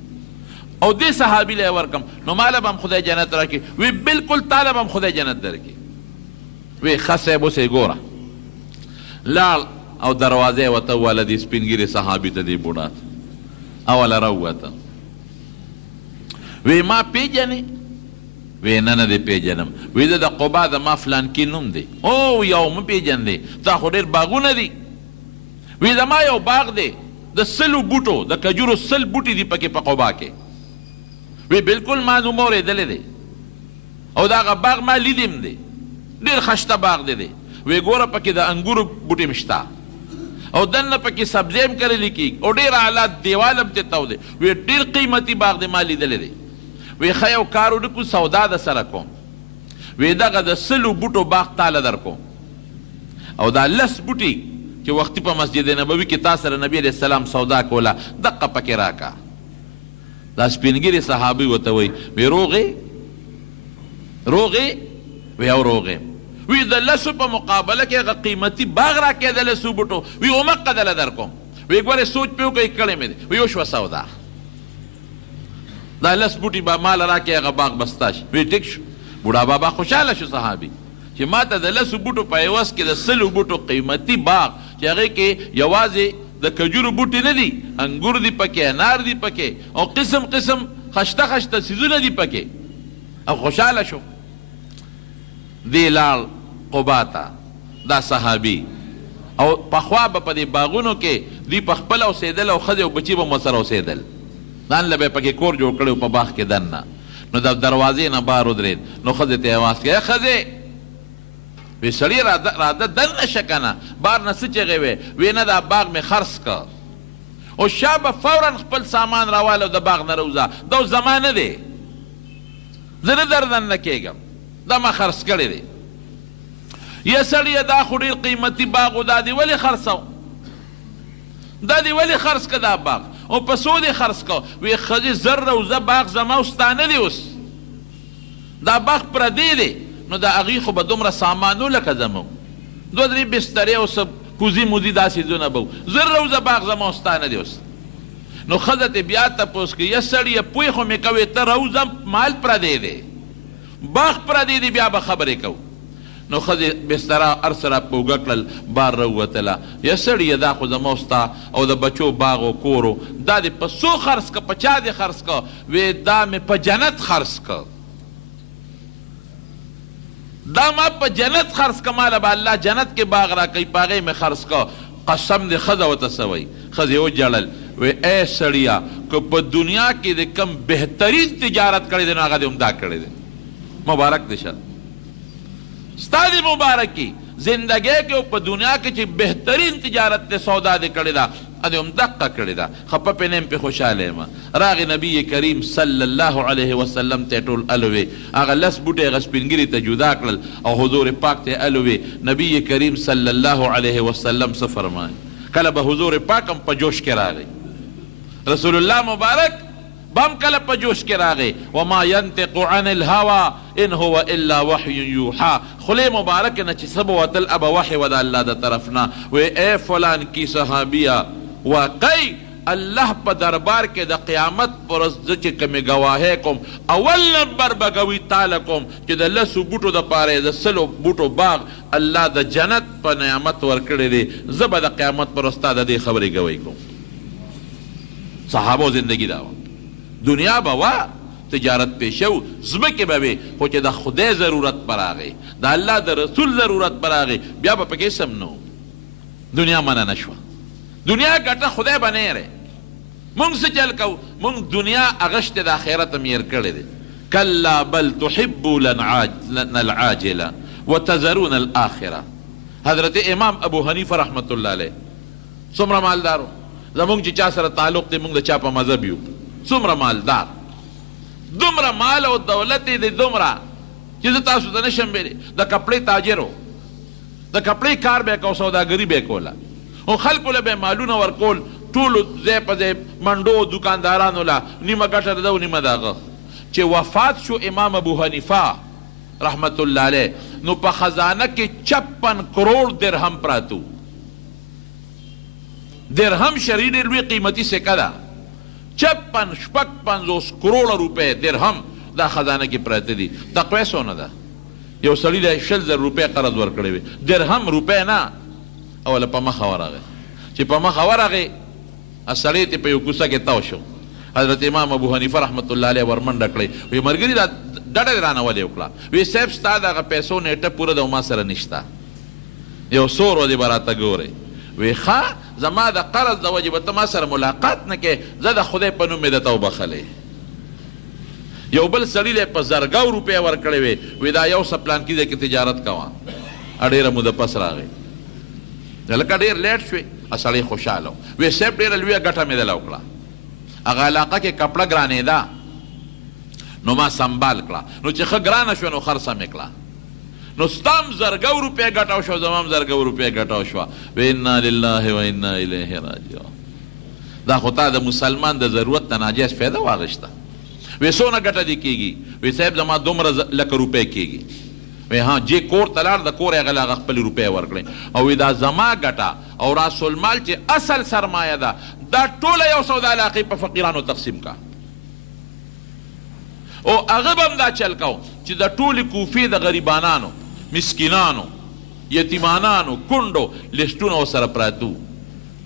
او دې صحابي له ورکم نو ماله به هم خدای جنت راکړي وی بلکل تاله به هم خدای جنت درکړي وی ښه صاحب اوس یې ګوره لاړ او دروازه یې ورته ووهله دې سپین ږیرې صحابي ته دې بوډا ته اوله راووته وی ما پیژنې وی نه نه دې پیژنم وی زه د قبا د ما فلانکي نوم دی او یو مه پیژندې تا خو ډېر باغونه دي وی زما یو باغ دی د 100 بوټو د کجورو 100 بوټي دي پکې په قبا کې وی بلکل ما نوم اورېدلی دی او د هغه باغ ما لیدیم دی ډېر ښایسته باغ دی وی ګوره پکې د انګورو بوټي هم شته او دننه پکې سبزی هم کرلی کېږي او ډېر اعلی دیوال هم تې تو دی وی ډېر قیمتي باغ دی ما لیدلی دی وی ښه یو کار وکړو سودا د سره کوم وی دغه د 100 بوټو باغ تاله در کوم او دا 10 بوټي چې وختي په مسجد نبوي کې تا سره نبي علیه السلام سودا کوله دقه پکې راکړه دا سپینګیري صحابي ورته وی وی روغې وی او روغې وی د لسو په مقابله کې هغه قیمتي باغ راکې د لسو بوټو وی اومقه دله در کوم وی ګورې سوچ پې وکړئ کړی مې دی وی وشوه سودا دا 10 بوټي به ماله راکې هغه باغ بستا شي وی ټیک شو بوډا بابا خوشحاله شو صحابي چې ما ته د 10 بوټو په عوض کې د 100 بوټو قیمتي باغ چې هغې کې یوازې د کجورو بوټي نه دي انګور دي پکې انار دي پکې او قسم قسم خشته خشته څیزونه دي پکې او خوشحاله شو. دی لال قبا ته، دا صحابي، او پخوا به په دې باغونو کې دوی په خپله اوسېدل او ښځې او بچي به ورسره اوسېدل، ځان له به یې پکې کور جوړ کړی په باغ کې دننه. نو د دروازې نه بهر ودرېد، نو ښځې ته یې اواز کړی: ښځې، وی سړي راده دننه شه که نه. بهر نه څه چغې وې؟ وی نه، دا باغ مې خرڅ که. او شا به فورا خپل سامان راواله او د باغ نه راوځه، دا اوس زما نه دی، زه نه در دننه کېږم، دا ما خرڅ کړی دی. یا سړیه دا خو ډېر قیمتي باغ و، دا دې ولې خرڅو؟ دا دې ولې خرڅ که دا باغ؟ او په څو دې خرڅ که؟ وی ښځې زر روزه باغ زما او ستا نه دی، اوس دا باغ پردی دی. نو د هغې خو به دومره سامان و لکه زموږ، دوه درې بسترې او څه کوزي موزي دا څیزونه به و، زر روزه باغ زما او ستا نه دی اوس. نو ښځه ترې بیا تپوس کوي: یا سړیه پوی خو مې کوې، ته روزه مال پردی دی، باغ پردی دی، بیا به خبرې کوو. نو ښځې بستره هر څه را په اوږه کړل، بار راووتله. یا سړیه دا خو زما او ستا او د بچو باغ و کور و، دا دې په څو خرڅ که؟ په چا دې خرڅ که؟ وی دا مې په جنت خرڅ که، دا ما په جنت خرڅ که، ماله به الله جنت کې باغ را کوي، په هغې مې خرڅ که. قسم دې ښځه ورته څه وایي؟ ښځې وجړل، وی ای سړیه، که په دنیا کې د کم بهترین تجارت کړی دی نو هغه دې همدا کړی دی. مبارک دې شه، ستا دې مبارکي زندګۍ کې او په دنیا کې چې بهترین تجارت دې سودا دې کړې ده، ادې همدقه کړې ده. خفه پې نه یم، پې خوشحاله یم. راغې نبي کریم صلی الله علیه وسلم ته ټول الوې، هغه لس بوټې هغه سپینګري ته جدا کړل او حضور پاک ته الوې. نبي کریم صلی الله علیه وسلم څه فرمایي؟ کله به حضور پاک هم په جوش کې راغی، رسول الله مبارک بم کله په جوش کې راغی. وما ينطق عن الهوى ان هو الا وحی یوحى، خلی مبارک نه چې څه به وتل ابه وحی و د الله د طرف نه. وی ای فلان کی صحابیه، واقعی الله په دربار کې د قیامت پر ورځ زه چې کومې ګواهۍ کوم، اول نمبر به ګوي تاله کوم چې د لسو بوټو دپاره یې د سلو بوټو باغ الله د جنت په نعمت ورکړی دی، زه به د قیامت پر ورځ ستا د دې خبرې ګوی کوم. صحابو زندگی دا وه، دنیا به وه، تجارت پیشه و، ځمکې به وې، خو چې د خدای ضرورت به راغی، د الله د رسول ضرورت به راغی، بیا به پکې سم نه و. دنیا منع نه شوه، دنیا ګټه خدای به نه یری. مونږ څه چل کوو؟ مونږ دنیا اغشتې د آخرت هم هېر کړی دی. کلا بل تحبون العاجله وتذرون الاخره. حضرت امام ابو حنیفه رحمت الله علیه څومره مالدار و، زمونږ چې چا سره تعلق دی مونږ د چا په مذهب یو، څومره مالدار، دومره مال او دولت یې دی، دومره چې زه تاسو ته نشم ویلی. د کپړې تاجر و، د کپړې کار به یې کو، سوداګري به یې کوله، او خلکو له به یې مالونه ورکول، ټولو ځای په ځای منډو دکاندارانو له، نیمه ګټه ده او نیمه د هغه. چې وفات شو امام ابو حنیفه رحمت الله علیه، نو په خزانه کې 56 کروڑ درهم پراتو. درهم شری ډېر لوی قیمتي سکه ده، 56 کروڑ روپے درهم دا خزانه کې پراته دي. تقوی څونه ده؟ یو سړي له 100,000 روپۍ قرض ورکړی وي، درهم روپۍ نه. اوله په مخه ورغی، چې په مخه ورغی سړی ته په یو کوڅه کې تاو شو. حضرت امام ابو حنیفه رحمت الله علیه ورمنډه کړی، وی ملګري دا ډډه رانه ولې وکړه؟ وی صاحب ستا دغه پیسو نیټه پوره ده او ما سره نشته، یو څو ورځې به راته ګورئ. وی ښه، زما د قرض د وجې به ته ما سره ملاقات نه کې، زه د خدای په نوم مې درته وبخلی. یو بل سړي له په زرګو روپۍ ورکړې وې، وی دا یو څه پلانکي ځای کې تجارت کوه. ډېره موده پس راغی، لکه ډېر لیټ شوې، سړی خوشحاله و. وی صاحب ډېره لویه ګټه مې دله وکړه، هغه علاقه کې کپړه ګرانېده، نو ما سنبال کړه، نو چې ښه ګرانه شوه نو خرڅه مې کړه، نو ستام زرګو روپۍ ګټه شوه، زما هم زرګو روپۍ ګټه شوه. وی انا لله و انا الیه راجعون. دا خو تا د مسلمان د ضرورت نه ناجایز فایده واخیسته. وی څونه ګټه دې کېږي؟ وی صاحب زما دومره لکه روپۍ کېږي. وی ها، جې کور ته لاړ، د کور هغه له هغه خپلې روپۍ ورکړې، او وی دا زما ګټه او راس المال چې اصل سرمایه ده، دا ټوله یو څو د علاقې په فقیرانو تقسیم کا. او هغه به هم دا چل کو چې د ټولې کوفې د غریبانانو، مسکینانو، یتیمانانو، کونډو لیسټونه ورسره پراتو،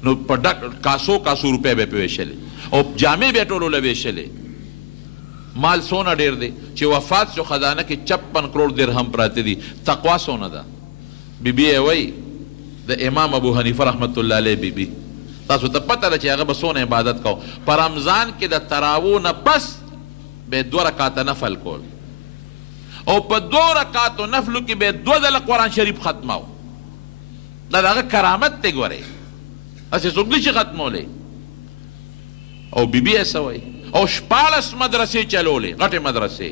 نو په ډک کاسو کاسو روپۍ به یې پې ویشلې او جامې به یې ټولو له ویشلې. مال سونه ډیر دی چې وفات شو خزانه کې 56 کروڑ درهم پراته دي. تقوا سونه ده. بیبي یې وایي د امام ابو حنیفه رحمت الله علیه بیبي تاسو ته پته ده چې هغه به څونه عبادت کو. په رمضان کې د تراوو نه پس به 2 رکعاته نفل کول او په 2 رکعاتو نفلو کې به 2 ځله قرآن شریف ختماو. دا د هغه کرامت دی. ګورئ هسې څوک نه شي ختمولی. او بیبي یې څه وایي او 14 مدرسې چلولې غټې مدرسې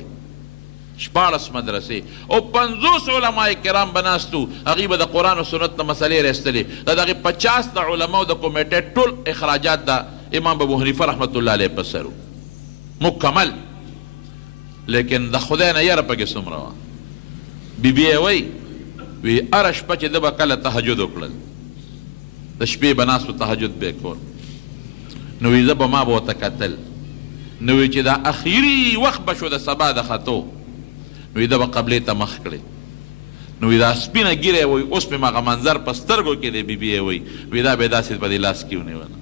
14 مدرسې او 50 علماء کرام بناستو. هغوی به د قرآن و سنت نه مسلې راایستلې. د دغې 50 د علماو د کمیټې ټول اخراجات د امام ابو حنیفه رحمت الله علیه په سر مکمل. لیکن د خدای نه یره پکې څومره وه. بیبي یې وایي وی هره شپه چې ده به کله تهجد وکړل د شپې به ناست و تهجد به یې کول نو وی زه به ما به ورته کتل نو وی چې دا اخیري وخت به شو د سبا د ختو نو وی ده به قبلې ته مخ کړې نو وی دا سپینه ږیره وی اوس مې هغه منظر په سترګو کې دی. بیبي یې وی دا به یې داسې په دې لاس کې ونیونه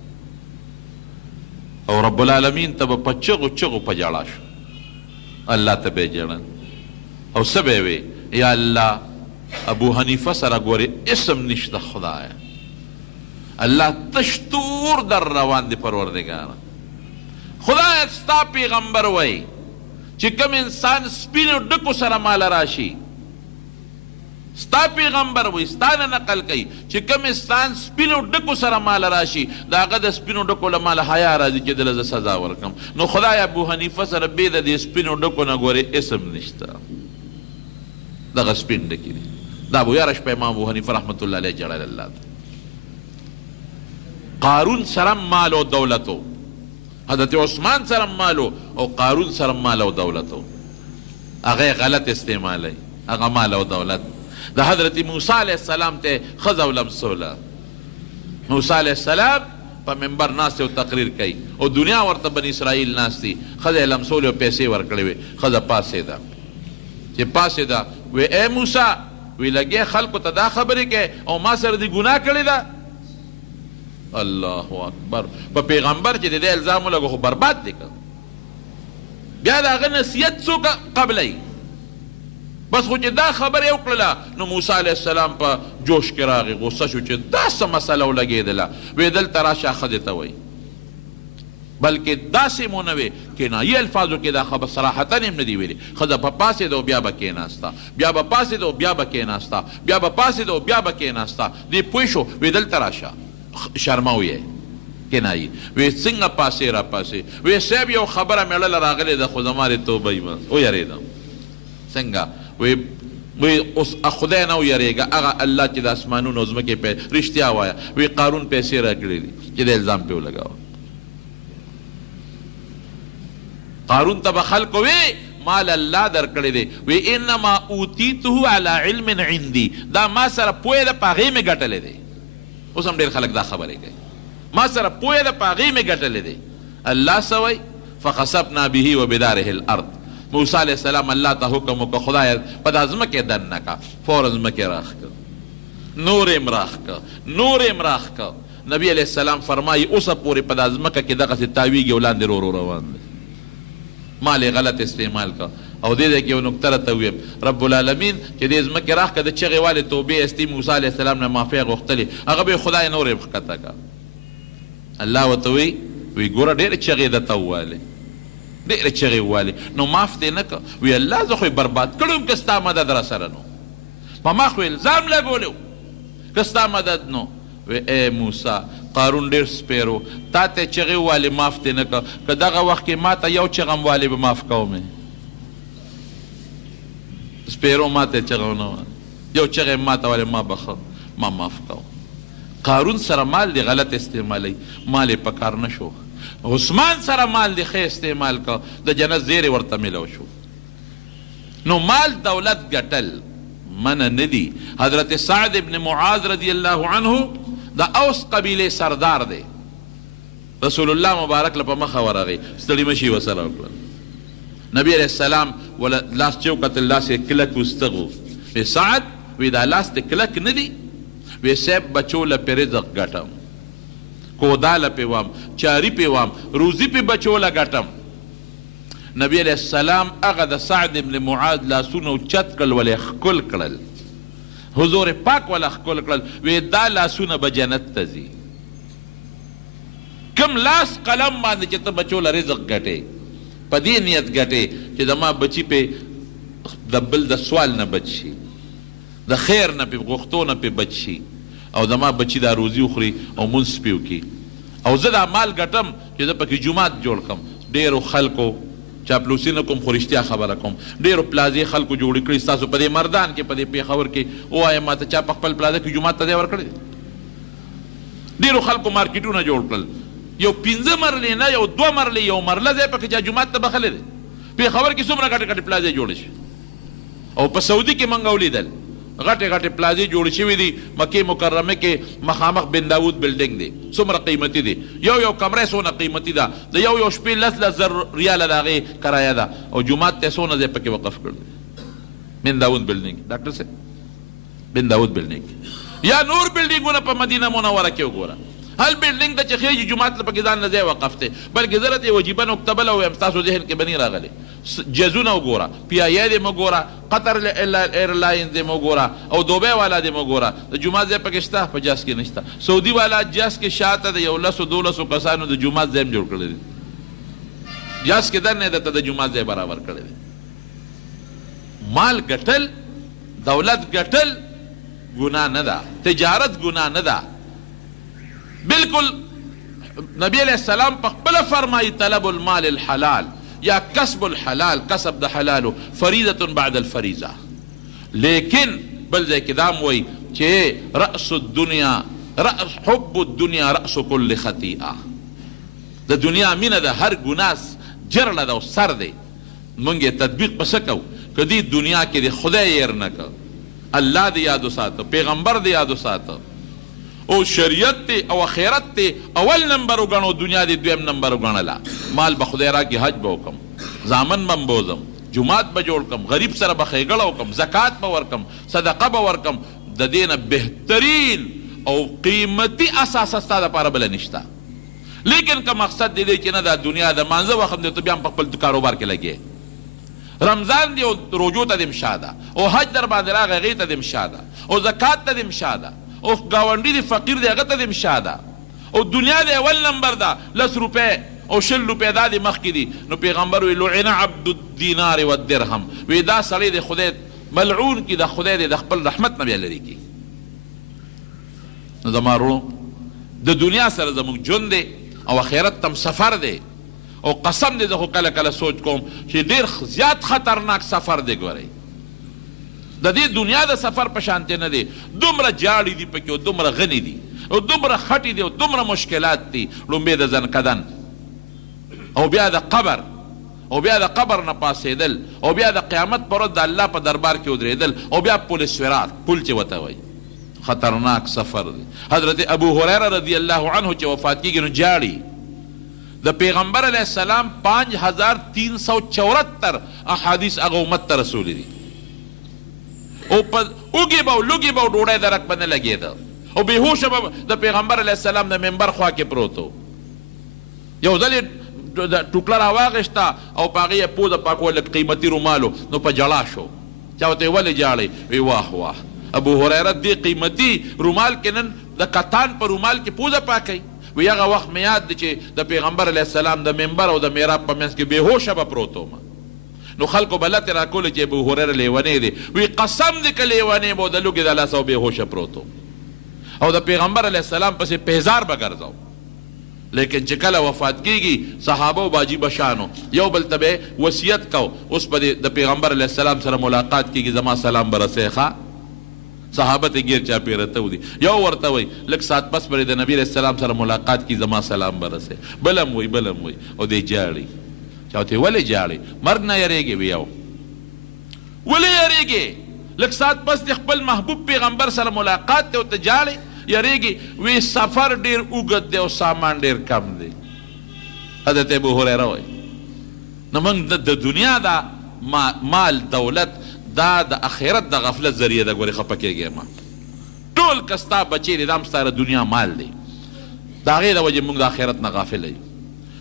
او رب العالمین ته به په چغو چغو په ژړا شو. الله ته به یې ژړل او څه به یې وی یا الله ابو حنیفه سره ګورې اسم نشته خدایه. الله تش تور در روان دی پروردگاره. خدای ستا پیغمبر وی چې کوم انسان سپینو ډکو سره مال راشي ستا پیغمبر وی ستا نه نقل کوي چې کوم انسان سپینو ډکو سره مال راشي د هغه د سپینو ډکو له مال حیا راځي چې دله زه سزا ورکړم. نو خدای ابو حنیفه سره بې د دې سپینو ډکو نه ګورې اسم نشته. دغه سپین ډکي دي. دا به یاره شپه امام ابو حنیفه رحمت الله علیه جړل الله ته. قارون سره مال او دولتو حضرت عثمان سره مالو او قارون سره مال او دولتو هغه غلط استعمالی هغه مال او دولت. د حضرت موسی علیه السلام ته ښځه ولمسوله. موسی علیه السلام په منبر ناست او تقریر کوي او دنیا ورته بني اسرائیل ناست دي. ښځه یې لمسولې او پیسې ورکړې وې. ښځه پاڅېده چې پاڅېده وی ای موسی وی لګې خلکو ته دا خبرې کوې او ما سره دې ګناه کړې ده. الله اکبر. په پیغمبر چې د دې الزام ولګو خو برباد دی که. بیا د هغه نصیحت څوک قبلوي بس خو چې دا خبره یې وکړله نو موسی علیه السلام په جوش کې راغی غصه شو چې دا څه مسله ولګېدله. وی دلته راشه ښځې ته وایي بلکې داسې مو نه وې کنایي الفاظو کې دا خبر صراحتا هم نه دي ویلي. ښځه به پاڅېده او بیا به کېناسته بیا به پاڅېده او بیا به کېناسته بیا به پاڅېده او بیا به کېناسته. دې پوه شو وی دلته راشه شرمو یې کنایي. وی څنګه پاسې را پاسې وی صاحب یو خبره مېړله راغلې ده خو زما د توبې بس ویرېدم. څنګه وی اوس خدای نه ویرېږه هغه الله چې د اسمانونو ځمکې رښتیا وایه. وی قارون پیسې را کړې دي چې د الزام پې ولګاوه. قارون ته به خلکو وی مال الله در کړی دی. وی انما اوتیته علی علم عندي دا ما سره پوهه ده په هغې مې ګټلی دی. اوس هم ډېر خلک دا خبرې کوي ما سره پوهه ده په هغې مې ګټلی دی. الله څه وایي فخسفنا به وبداره الارض. موسی علیه السلام الله ته حکم وکړه خدای په دا ځمکې دننه کا. فورا ځمکې راښ کړه نور یې راښ کړه نور یې راښ کړه. نبی علیه السلام فرمایي اوسه پورې په دا ځمکه کې دغسې تاویږي او لاندې رو روان دی. مال یې غلط استعمال کا. او دې ځای کې یو نکته راته ویم رب العالمین چې دې ځمکې راښ که د چغې والې توبې استي موسی علیه السلام نه معافی غوښتلې هغه به یې خدای نور یې ښکته کا. الله ورته وی ګوره ډېرې چغې درته ووالې ډېرې چغې ووالې نو معاف دې نه که. وی الله زه خو یې برباد کړی وم که ستا مدد را سره نو په ما خو الزام لګولی و که ستا مدد نو. وی ای موسی قارون ډېر سپیرو تا ته چغې ووالې معاف دې نه که. که دغه وخت کې ما ته یو چغه م والې به معاف کومې. سپیرو ما ته چغه ونه وال یو چغه ما ته والې ما بخه ما معاف کوم. قارون سره مال دی غلط استعمالی مال یې په کار نه شو. عثمان سره مال دی ښه استعمال که د جنت زیری ورته میلو شو. نو مال دولت ګټل منع نه دي. حضرت سعد ابن معاذ رضی الله عنه د اوس قبیلې سردار دی. رسول الله مبارک له په مخه ورغی ستړي مشي ورسره وکړل. نبی علیه السلام ولا لاس چې وکتل لاس یې کلک وستغو. وی سعد وی دا لاس دې کلک نه دي. وی صاحب بچو له پې رزق ګټم کودا له پې وام چاري پې وام روزي پې بچو له ګټم نبی علیہ السلام هغه د سعد ابن معاذ لاسونه اوچت کړل ولې ښکل کړل، حضور پاک ولا ښکل کړل، وی دا لاسونه به جنت ته ځي. کم لاس قلم باندې چې ته بچو له رزق ګټې، په دې نیت ګټې چې زما بچي پې د بل د سوال نه بچ شي، د خیر نه پې غوښتو نه پې بچ شي، او زما بچي دا روزي وخوري او مونځ پې وکړي، او زه دا مال ګټم چې زه پکې جومات جوړ کړم. ډېرو خلکو چاپلوسي نه کوم خو رښتیا خبره کوم، ډېرو پلازې خلکو جوړې کړي ستاسو په دې مردان کې، په دې پېښور کې ووایه ما ته چا په خپل پلازه کې جومات ته ځای ورکړی دی؟ ډېرو خلکو مارکېټونه جوړ کړل، یو 5 مرلې نه یو 2 مرلې یو مرله ځای پکې چا جومات ته بخلی دی. پېښور کې څومره ګټې ګټې پلازې جوړې شوې، او په سعودي کې موږ ولیدل غټې غټې پلازې جوړې شوي دي. مکې مکرمه کې مخامخ بن داود بلډینګ دی، څومره قیمتي دی، یو کمره څونه قیمتي ده، د یو شپې 10,000 ریاله د هغې کرایه ده، او جومات ته څونه ځای پکې وقف کړی دی. بن داود بلډینګ ډاکټر صاحب، بن داود بلډینګ. یا نور بلډینګونه په مدینه منوره کې وګوره، هل بلډینګ ته چې خېږي جومات ته پکې ځان نه ځای وقف دی، بلکې زه راته وجیبه نکته بله ووایم ستاسو ذهن کې به نه راغلی. جزونه وګوره، پی آی دې مه ګوره، قطر ایرلاین دې مه ګوره، او دوبۍ والا دې مه ګوره، د جومات ځای پکې شته، په جاز کې نشته. سعودي والا جاز کې شاته د 11-12 کسانو د جومات ځای هم جوړ کړی دی، جاز کې دننه درته د جومات ځای برابر کړی دی. مال ګټل، دولت ګټل ګناه نه ده، تجارت ګناه نه ده. بالکل نبی علیہ السلام په خپله فرمایي طلب المال الحلال یا کسب الحلال، کسب د حلالو فریضة بعد الفریضه. لیکن بل ځای کې دا وایي چې رأس الدنیا حب الدنیا رأس كل خطیئه، د دنیا مینه د هر ګناه جرړه ده او سر دی. مونږ یې تطبیق په څه کوو؟ که دې دنیا کې د خدای یېر نه که، الله دې یاد وساته، پیغمبر دې یاد وساته، او شریعت ته او آخرت ته اول نمبر وګڼو، دنیا دې دویم نمبر وګڼله. مال به خدای راکړي، حج به وکړم، زامن به بوزم، جومات به جوړ کړم، غریب سره به ښېګړه وکړم، زکات به ورکړم، صدقه به ورکړم. د دې نه بهترین او قیمتي اساس ستا دپاره بله نشته. لیکن که مقصد دې دی چې نه دا دنیا د مانځه وخت دی، ته بیا هم په خپل کاروبار کې لګې، رمضان دی او روجو ته دې مشا ده، او حج در باندې راغی هغې ته دې مشا ده، او زکات ته دې مشا ده، او ګاونډي دی فقیر دی هغه ته دې مشا ده، او دنیا دی اول نمبر ده، 10 روپۍ او 20 روپۍ دا دې مخکې دي. نو پیغمبر وی لعن عبد الدینار والدرهم، وی دا سړی د خدای ملعون کی، د خدای د خپل رحمت نه بیا لرې کی. نو زما ورونو د دنیا سره زموږ ژوند دی او آخرت تم سفر دی، او قسم دی زه خو کله کله سوچ کوم چې ډېر زیات خطرناک سفر دی. ګورئ د دې دنیا د سفر په شانتې نه دی، دومره جاړې دي پکې، او دومره غني دي، او دومره خټې دي، او دومره مشکلات دي. لومبې د زنکدن، او بیا د قبر، او بیا د قبر نه پاسېدل، او بیا د قیامت پر ورځ د الله په دربار کې ودرېدل، او بیا پل سرات، پل چې ورته وایي، خطرناک سفر دی. حضرت ابو هریره رضی الله عنه چې وفات کېږي نو جاړي. د پیغمبر علیه السلام 5374 احادیث هغه امت ته رسولي دي، او په اوږې به او لوږې به او ډوډۍ درک به نه لګېده، او بېهوشه به د پیغمبر علیه السلام د منبر خوا کې پروت و. یو ځل یې ټوکله راواغېسته او په هغې یې پوزه پاکول لږ قیمتي رومالو، نو په جړا شو. چا ورته یې ولې جاړئ؟ وی واه واه ابو هریره دې قیمتي رومال کې نن د کتان په رومال کې پوزه پاکوي. وی هغه وخت مې یاد دی چې د پیغمبر علیه السلام د منبر او د محراب په منځ کې بېهوشه به پروت وم. نو خلکو به لتې راکولې چې ابو هریره لیونی دی. وی قسم دی که لیونی به د لوږې د لاسه او بېهوشه پروت وم، او د پیغمبر علیه السلام پسې پهزار به ګرځو. لیکن چې کله وفات کېږي صحابه و باجی بشانو یو بل ته به وصیت کو، اوس به د پیغمبر علیه السلام سره ملاقات کېږي، زما سلام به رسئ. ښه صحابه ته ګیر چاپېره ته ودي، یو ورته وایي لږ ساعت پس به د نبي علیه السلام سره ملاقات کېږي، زما سلام به رسئ. بل هم وایي بل هم وایي، او دی جاړي. چا ورته ولې جاړئ؟ مرګ نه یریږې؟ وی یو ولې یریږې؟ لږ ساعت پس د خپل محبوب پیغمبر سره ملاقات دی او ته جاړې یریږي؟ وی سفر ډېر اوږد دی او سامان ډېر کم دی. حضرت ابو هریره وایي نو موږ د دنیا دا مال دولت دا د آخرت د غفلت ذریعه ده. ګورې خفه کېږې ما ټول که ستا بچی دی دا هم ستا د دنیا مال دی، د هغې د وجې موږ د آخرت نه غافله یو.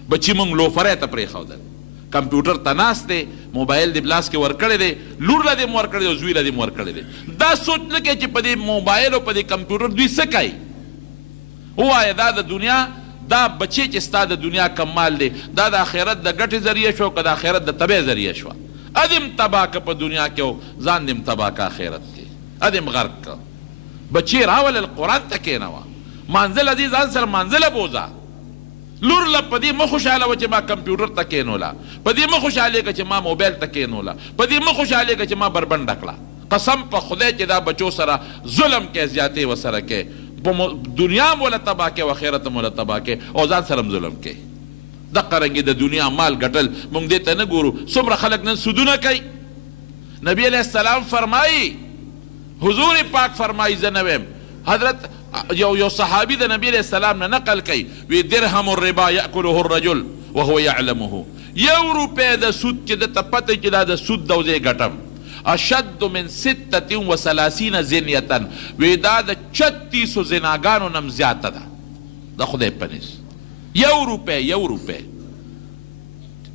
بچي موږ لوفرۍ ته پرېښودل، کمپیوټر ته ناست دی موبایل دی بلاس کې ورکړی دی لور له دې م ورکړی دی او زوی له دې م ورکړی دی دا سوچ نه کوي چې په دې موبایل او په دې کمپیوټر دوی څه کوي ووایه دا د دنیا دا بچی چې ستا د دنیا کمال دی دا د آخرت د ګټې ذریعه شو که د آخرت د تبې ذریعه شوه ادم تباه که په دنیا کې او ځان دې م تباه که آخرت کې ادم غرق که بچی راولل قرآن ته کښېنوه مانځله دې ځان سره مانځله بوځه لور له په دې مه خوشحاله وه چې ما کمپیوټر ته کښېنوله په دې مه خوشحالېږه چې ما موبایل ته کښېنوله په دې مه خوشحالېږه چې ما بربنډه کړه قسم په خدای چې دا بچو سره ظلم کې زیاتې ورسره کې په دنیا م وله تباه کې او آخرت م وله تباه کې او ځان سره م ظلم کې دقه رنګې د دنیا مال ګټل موږ دې ته نه ګورو څومره خلک نن سودونه کوي نبی علیه السلام فرمایي حضور پاک فرمایي زه نه ویم حضرت یو صحابي د نبی علیه السلام نه نقل کوي وی درهم الربا یأکله الرجل وهو یعلمه یو روپۍ د سود چې دته پته چې دا د سود دوزې ګټم اشد من 36 زنیتن وی دا د 36 زناګانو نم زیاته ده د خدای په نس یو روپۍ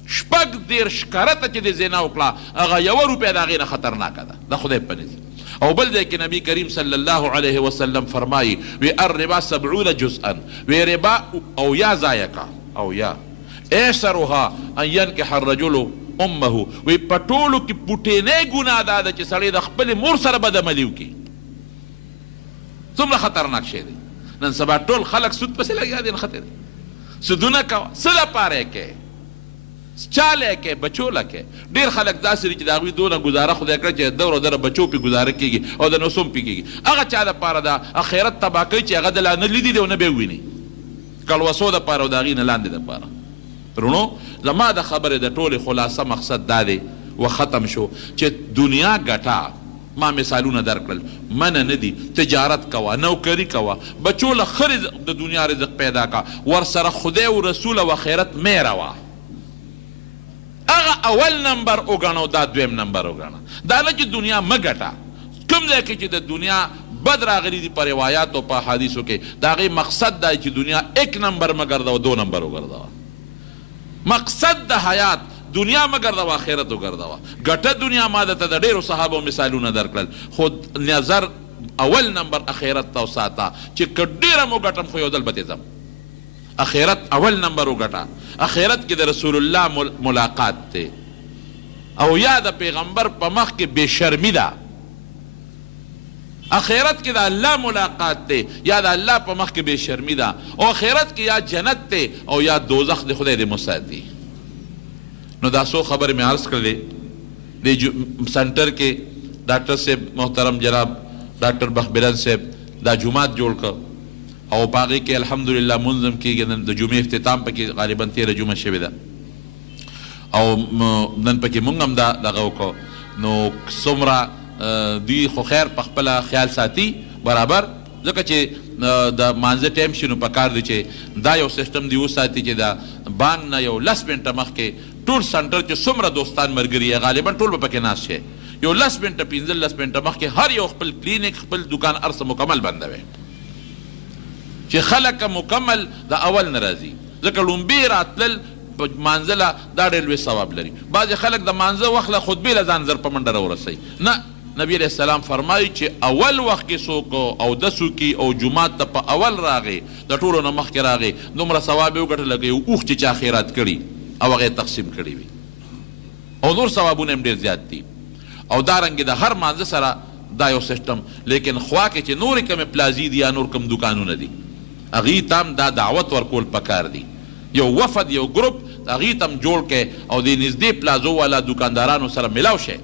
شپږ دېرش کرته چې د زنا وکړه هغه یوه روپۍ د هغې نه خطرناکه ده د خدای په نس او بل ځای کې نبی کریم صلی الله علیه وسلم فرمایي وی الربا 70 جزءا وی ربا او یا ضایع کا او یا ایسرها ان ینکح الرجل امه وی په ټولو کې پوټینۍ ګناه دا ده چې سړی د خپلې مور سره بدعملي وکړي څومره خطرناک شی دی نن سبا ټول خلک سود پسې لګیا دي نښتې دی سودونه کوه څه دپاره یې کوې چا له یې کوې بچو له کوې ډېر خلک داسې دي چې د هغوی دونه ګزاره خدای کړه چې دور دره بچو پې ګزاره کېږي او د نسوم پې کېږي هغه چا دپاره د آخرت تباه کوي چې هغه د لا نه لیدي دی او نه به یې وویني کلوسو دپاره او د هغې نه لاندې دپاره رونو زما د خبرې د ټولې خلاصه مقصد دا دی و ختم شو چې دنیا ګټه ما مثالونه درکړل منه نه دي تجارت کوه نوکري کوه بچو له ښه د دنیا رزق پیدا کا ورسره خدای او رسول او آخرت مې روه هغه اول نمبر وګڼه او دا دویم نمبر وګڼه دا نه چې دنیا مه ګټه کوم ځای کې چې د دنیا بد راغلی دي په روایاتو په احادیثو کې د هغې مقصد دا چې دنیا 1 نمبر مه ګرځوه 2 نمبر وګرځوه مقصد د حیات دنیا مه ګرځوه آخرت وګرځوه ګټه دنیا ما درته د ډېرو صحابو مثالونه درکړل خو نظر اول نمبر آخرت ته وساته چې که ډېره مو ګټم خو یو ځل به دې ځم آخرت اول نمبر وګټه آخرت کې د رسول الله ملاقات دی او یا د پیغمبر په مخ کې بې شرمي ده آخرت کې د الله ملاقات دی یا د الله په مخ کې بې شرمي ده او آخرت کې یا جنت دی او یا دوزخ دی خدای دې مساتي نو دا څو خبرې مې عرض کړلې د سنټر کې ډاکټر صاحب محترم جناب ډاکټر بخبلن صاحب دا جومات جوړ کړ او په هغې کې الحمدلله منظم کېږي نن د جمعې اختتام پکې غالبا 13 جمعه شوې ده او نن پکې مونږ هم دا دغه وکړو نو څومره دوی خو خیر په خپله خیال ساتي برابر ځکه چې د مانځه ټایم شي نو پکار دی چې دا یو سیسټم دی وساتي چې د بانک نه یو 10 منټه مخکې ټول سنټر چې څومره دوستان ملګري یې غالبا ټول به پکې ناست شي یو 10 منټه 15 منټه مخکې هر یو خپل کلینیک خپل دکان هر څه مکمل بندوي چې خلک مکمل د اول نه راځي ځکه لومبې راتلل په مانځله دا ډېر لوی ثواب لري بعضې خلک د مانځه وخت له خطبې له ځان زر په منډه راورسوي نه نبی علیه السلام فرمایي چې اول وخت کې څوک اودس وکړي او جومات ته په اول راغی د ټولو نه مخکې راغی دومره ثواب یې وګټه لکه یو اوښ چې چا خیرات کړي او هغه یې تقسیم کړي وي او نور ثوابونه هم ډېر زیات دي او دارنګې د هر مانځه سره دا یو سیسټم لیکن خوا کې چې نورې کمې پلازي دي یا نور کم دکانونه دي هغې ته هم دا دعوت ورکول پکار دي یو وفد یو ګروپ هغې ته هم جوړ کړئ او د نږدې پلازو والا دکاندارانو سره ملاو شئ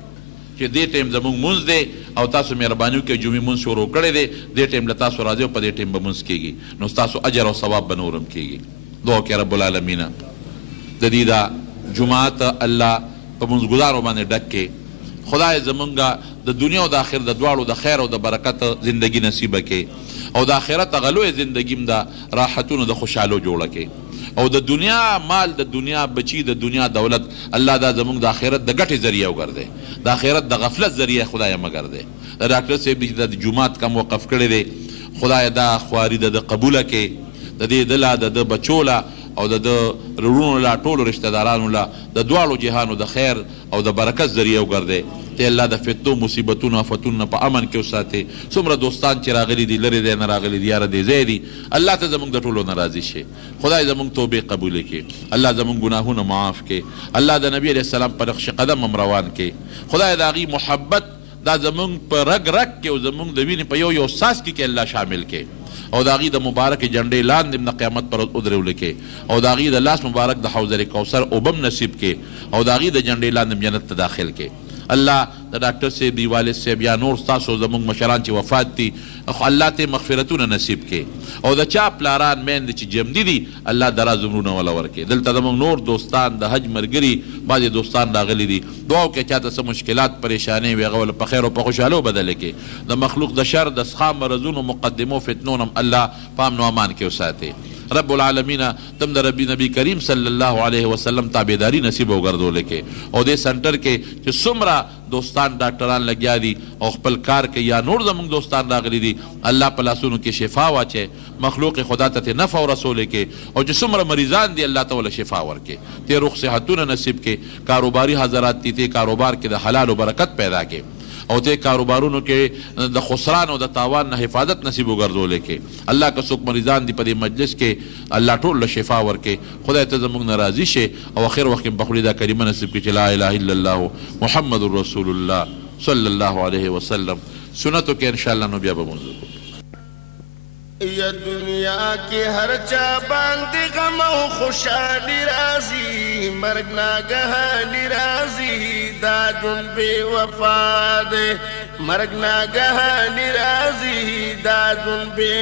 چې دې ټیم زموږ مونځ دی او تاسو مهرباني وکړئ جمعې مونځ شروع کړی دی دې ټیم له تاسو راځئ او په دې ټیم به مونځ کېږي نو ستاسو اجر او ثواب به نور هم کېږي دعا وکړئ رب العالمینه د دې دا جماعت الله په مونځګزارو باندې ډک کړي خدای زمونږ د دنیا او د آخرت د دواړو د خیر او د برکت زندگی نصیبه کړي او د آخرت هغه لویه زندګي م د راحتونو د خوشحالو جوړه کړي او د دنیا مال د دنیا بچی د دنیا دولت الله دا زمونږ د آخرت د ګټې ذریعه وګرځي د آخرت د غفلت ذریعه خدای مه ګرځي د ډاکټر صاحب چې د جومات کم وقف کړی دی خدای دا خواري د قبوله کړي د دې دله د بچو له او د رونو لا ټولو رشتہ دارانو لا د دواړو جهانو د خیر او د برکت ذریعه وګرځې ته الله د فتنو مصیبتونو آفتونو په امن کې وساتې څومره دوستان چې راغلي دي لرې دی نه راغلي دي یاره دی ځای دي الله ته زموږ د ټولو نه راضي شي خدای زموږ توبې قبولې کړي الله زموږ ګناهونه معاف کړي الله د نبي علیه السلام په نقش قدم هم روان کړي خدای د هغې محبت دا زمونږ په رګ رګ کې او زمونږ د وینې په یو ساس کې الله شامل کې او د هغې د مبارک جنډې لاندې هم د قیامت پر ورځ ودرولې کې او د هغې د لاس مبارک د حوض کوثر اوبه هم نصیب کې او د هغې د جنډې لاندې هم جنت ته داخل کې الله د ډاکټر صاحب دی والد صاحب یا نور ستاسو زموږ مشران چې وفات دي الله ته مغفرتونه نصیب کې او د چا پلاران میندې چې جمدي دي الله دراز عمرونه وله ورکړي دلته زموږ نور دوستان د حج ملګري بعضې دوستان راغلي دي دعا وکړئ چاته څه مشکلات پریشانۍ وي هغه ولې په خیر او په خوشحالو بدله کړي د مخلوق د شر د سخام مرضونو مقدمو فتنو هم الله په امن و امان کې وساتي رب العالمین تم د ربی نبی کریم صلی الله علیه وسلم تابعداري نصیب وګرځولې کې او دې سنټر کې چې څومره دوستان ډاکټران لګیا دي او خپل کار کوي یا نور زموږ دوستان راغلي دي الله په لاسونو کې شفا واچي مخلوق خدا ته نفع ورسولې کې او چې څومره مریضان دي الله ته ولا شفا ورکړي ته روغ صحتونه نصیب کې کاروباري حضرات دي ته کاروبار کې د حلال او برکت پیدا کې او ته کاروبارونو کې د خسران او د تاوان نه حفاظت نصیب وګرځولې کې الله که څوک مریضان دي په دې مجلس کې الله ټول له شفا ورکړي خدای ته زموږ نه راضي شي او اخر وخت کې په خولي دا کلمه نصیب کړي چې لا اله الا الله محمد رسول الله صلی الله علیه وسلم سنتو کې انشاءالله نو بیا به موضوع یا دنیا کی ہر چا باندې غم او خوشحالی راځي مرګ ناګهاني راځي دا ژوند بې وفا دی مرګ ناګهاني راځي دا ژوند بې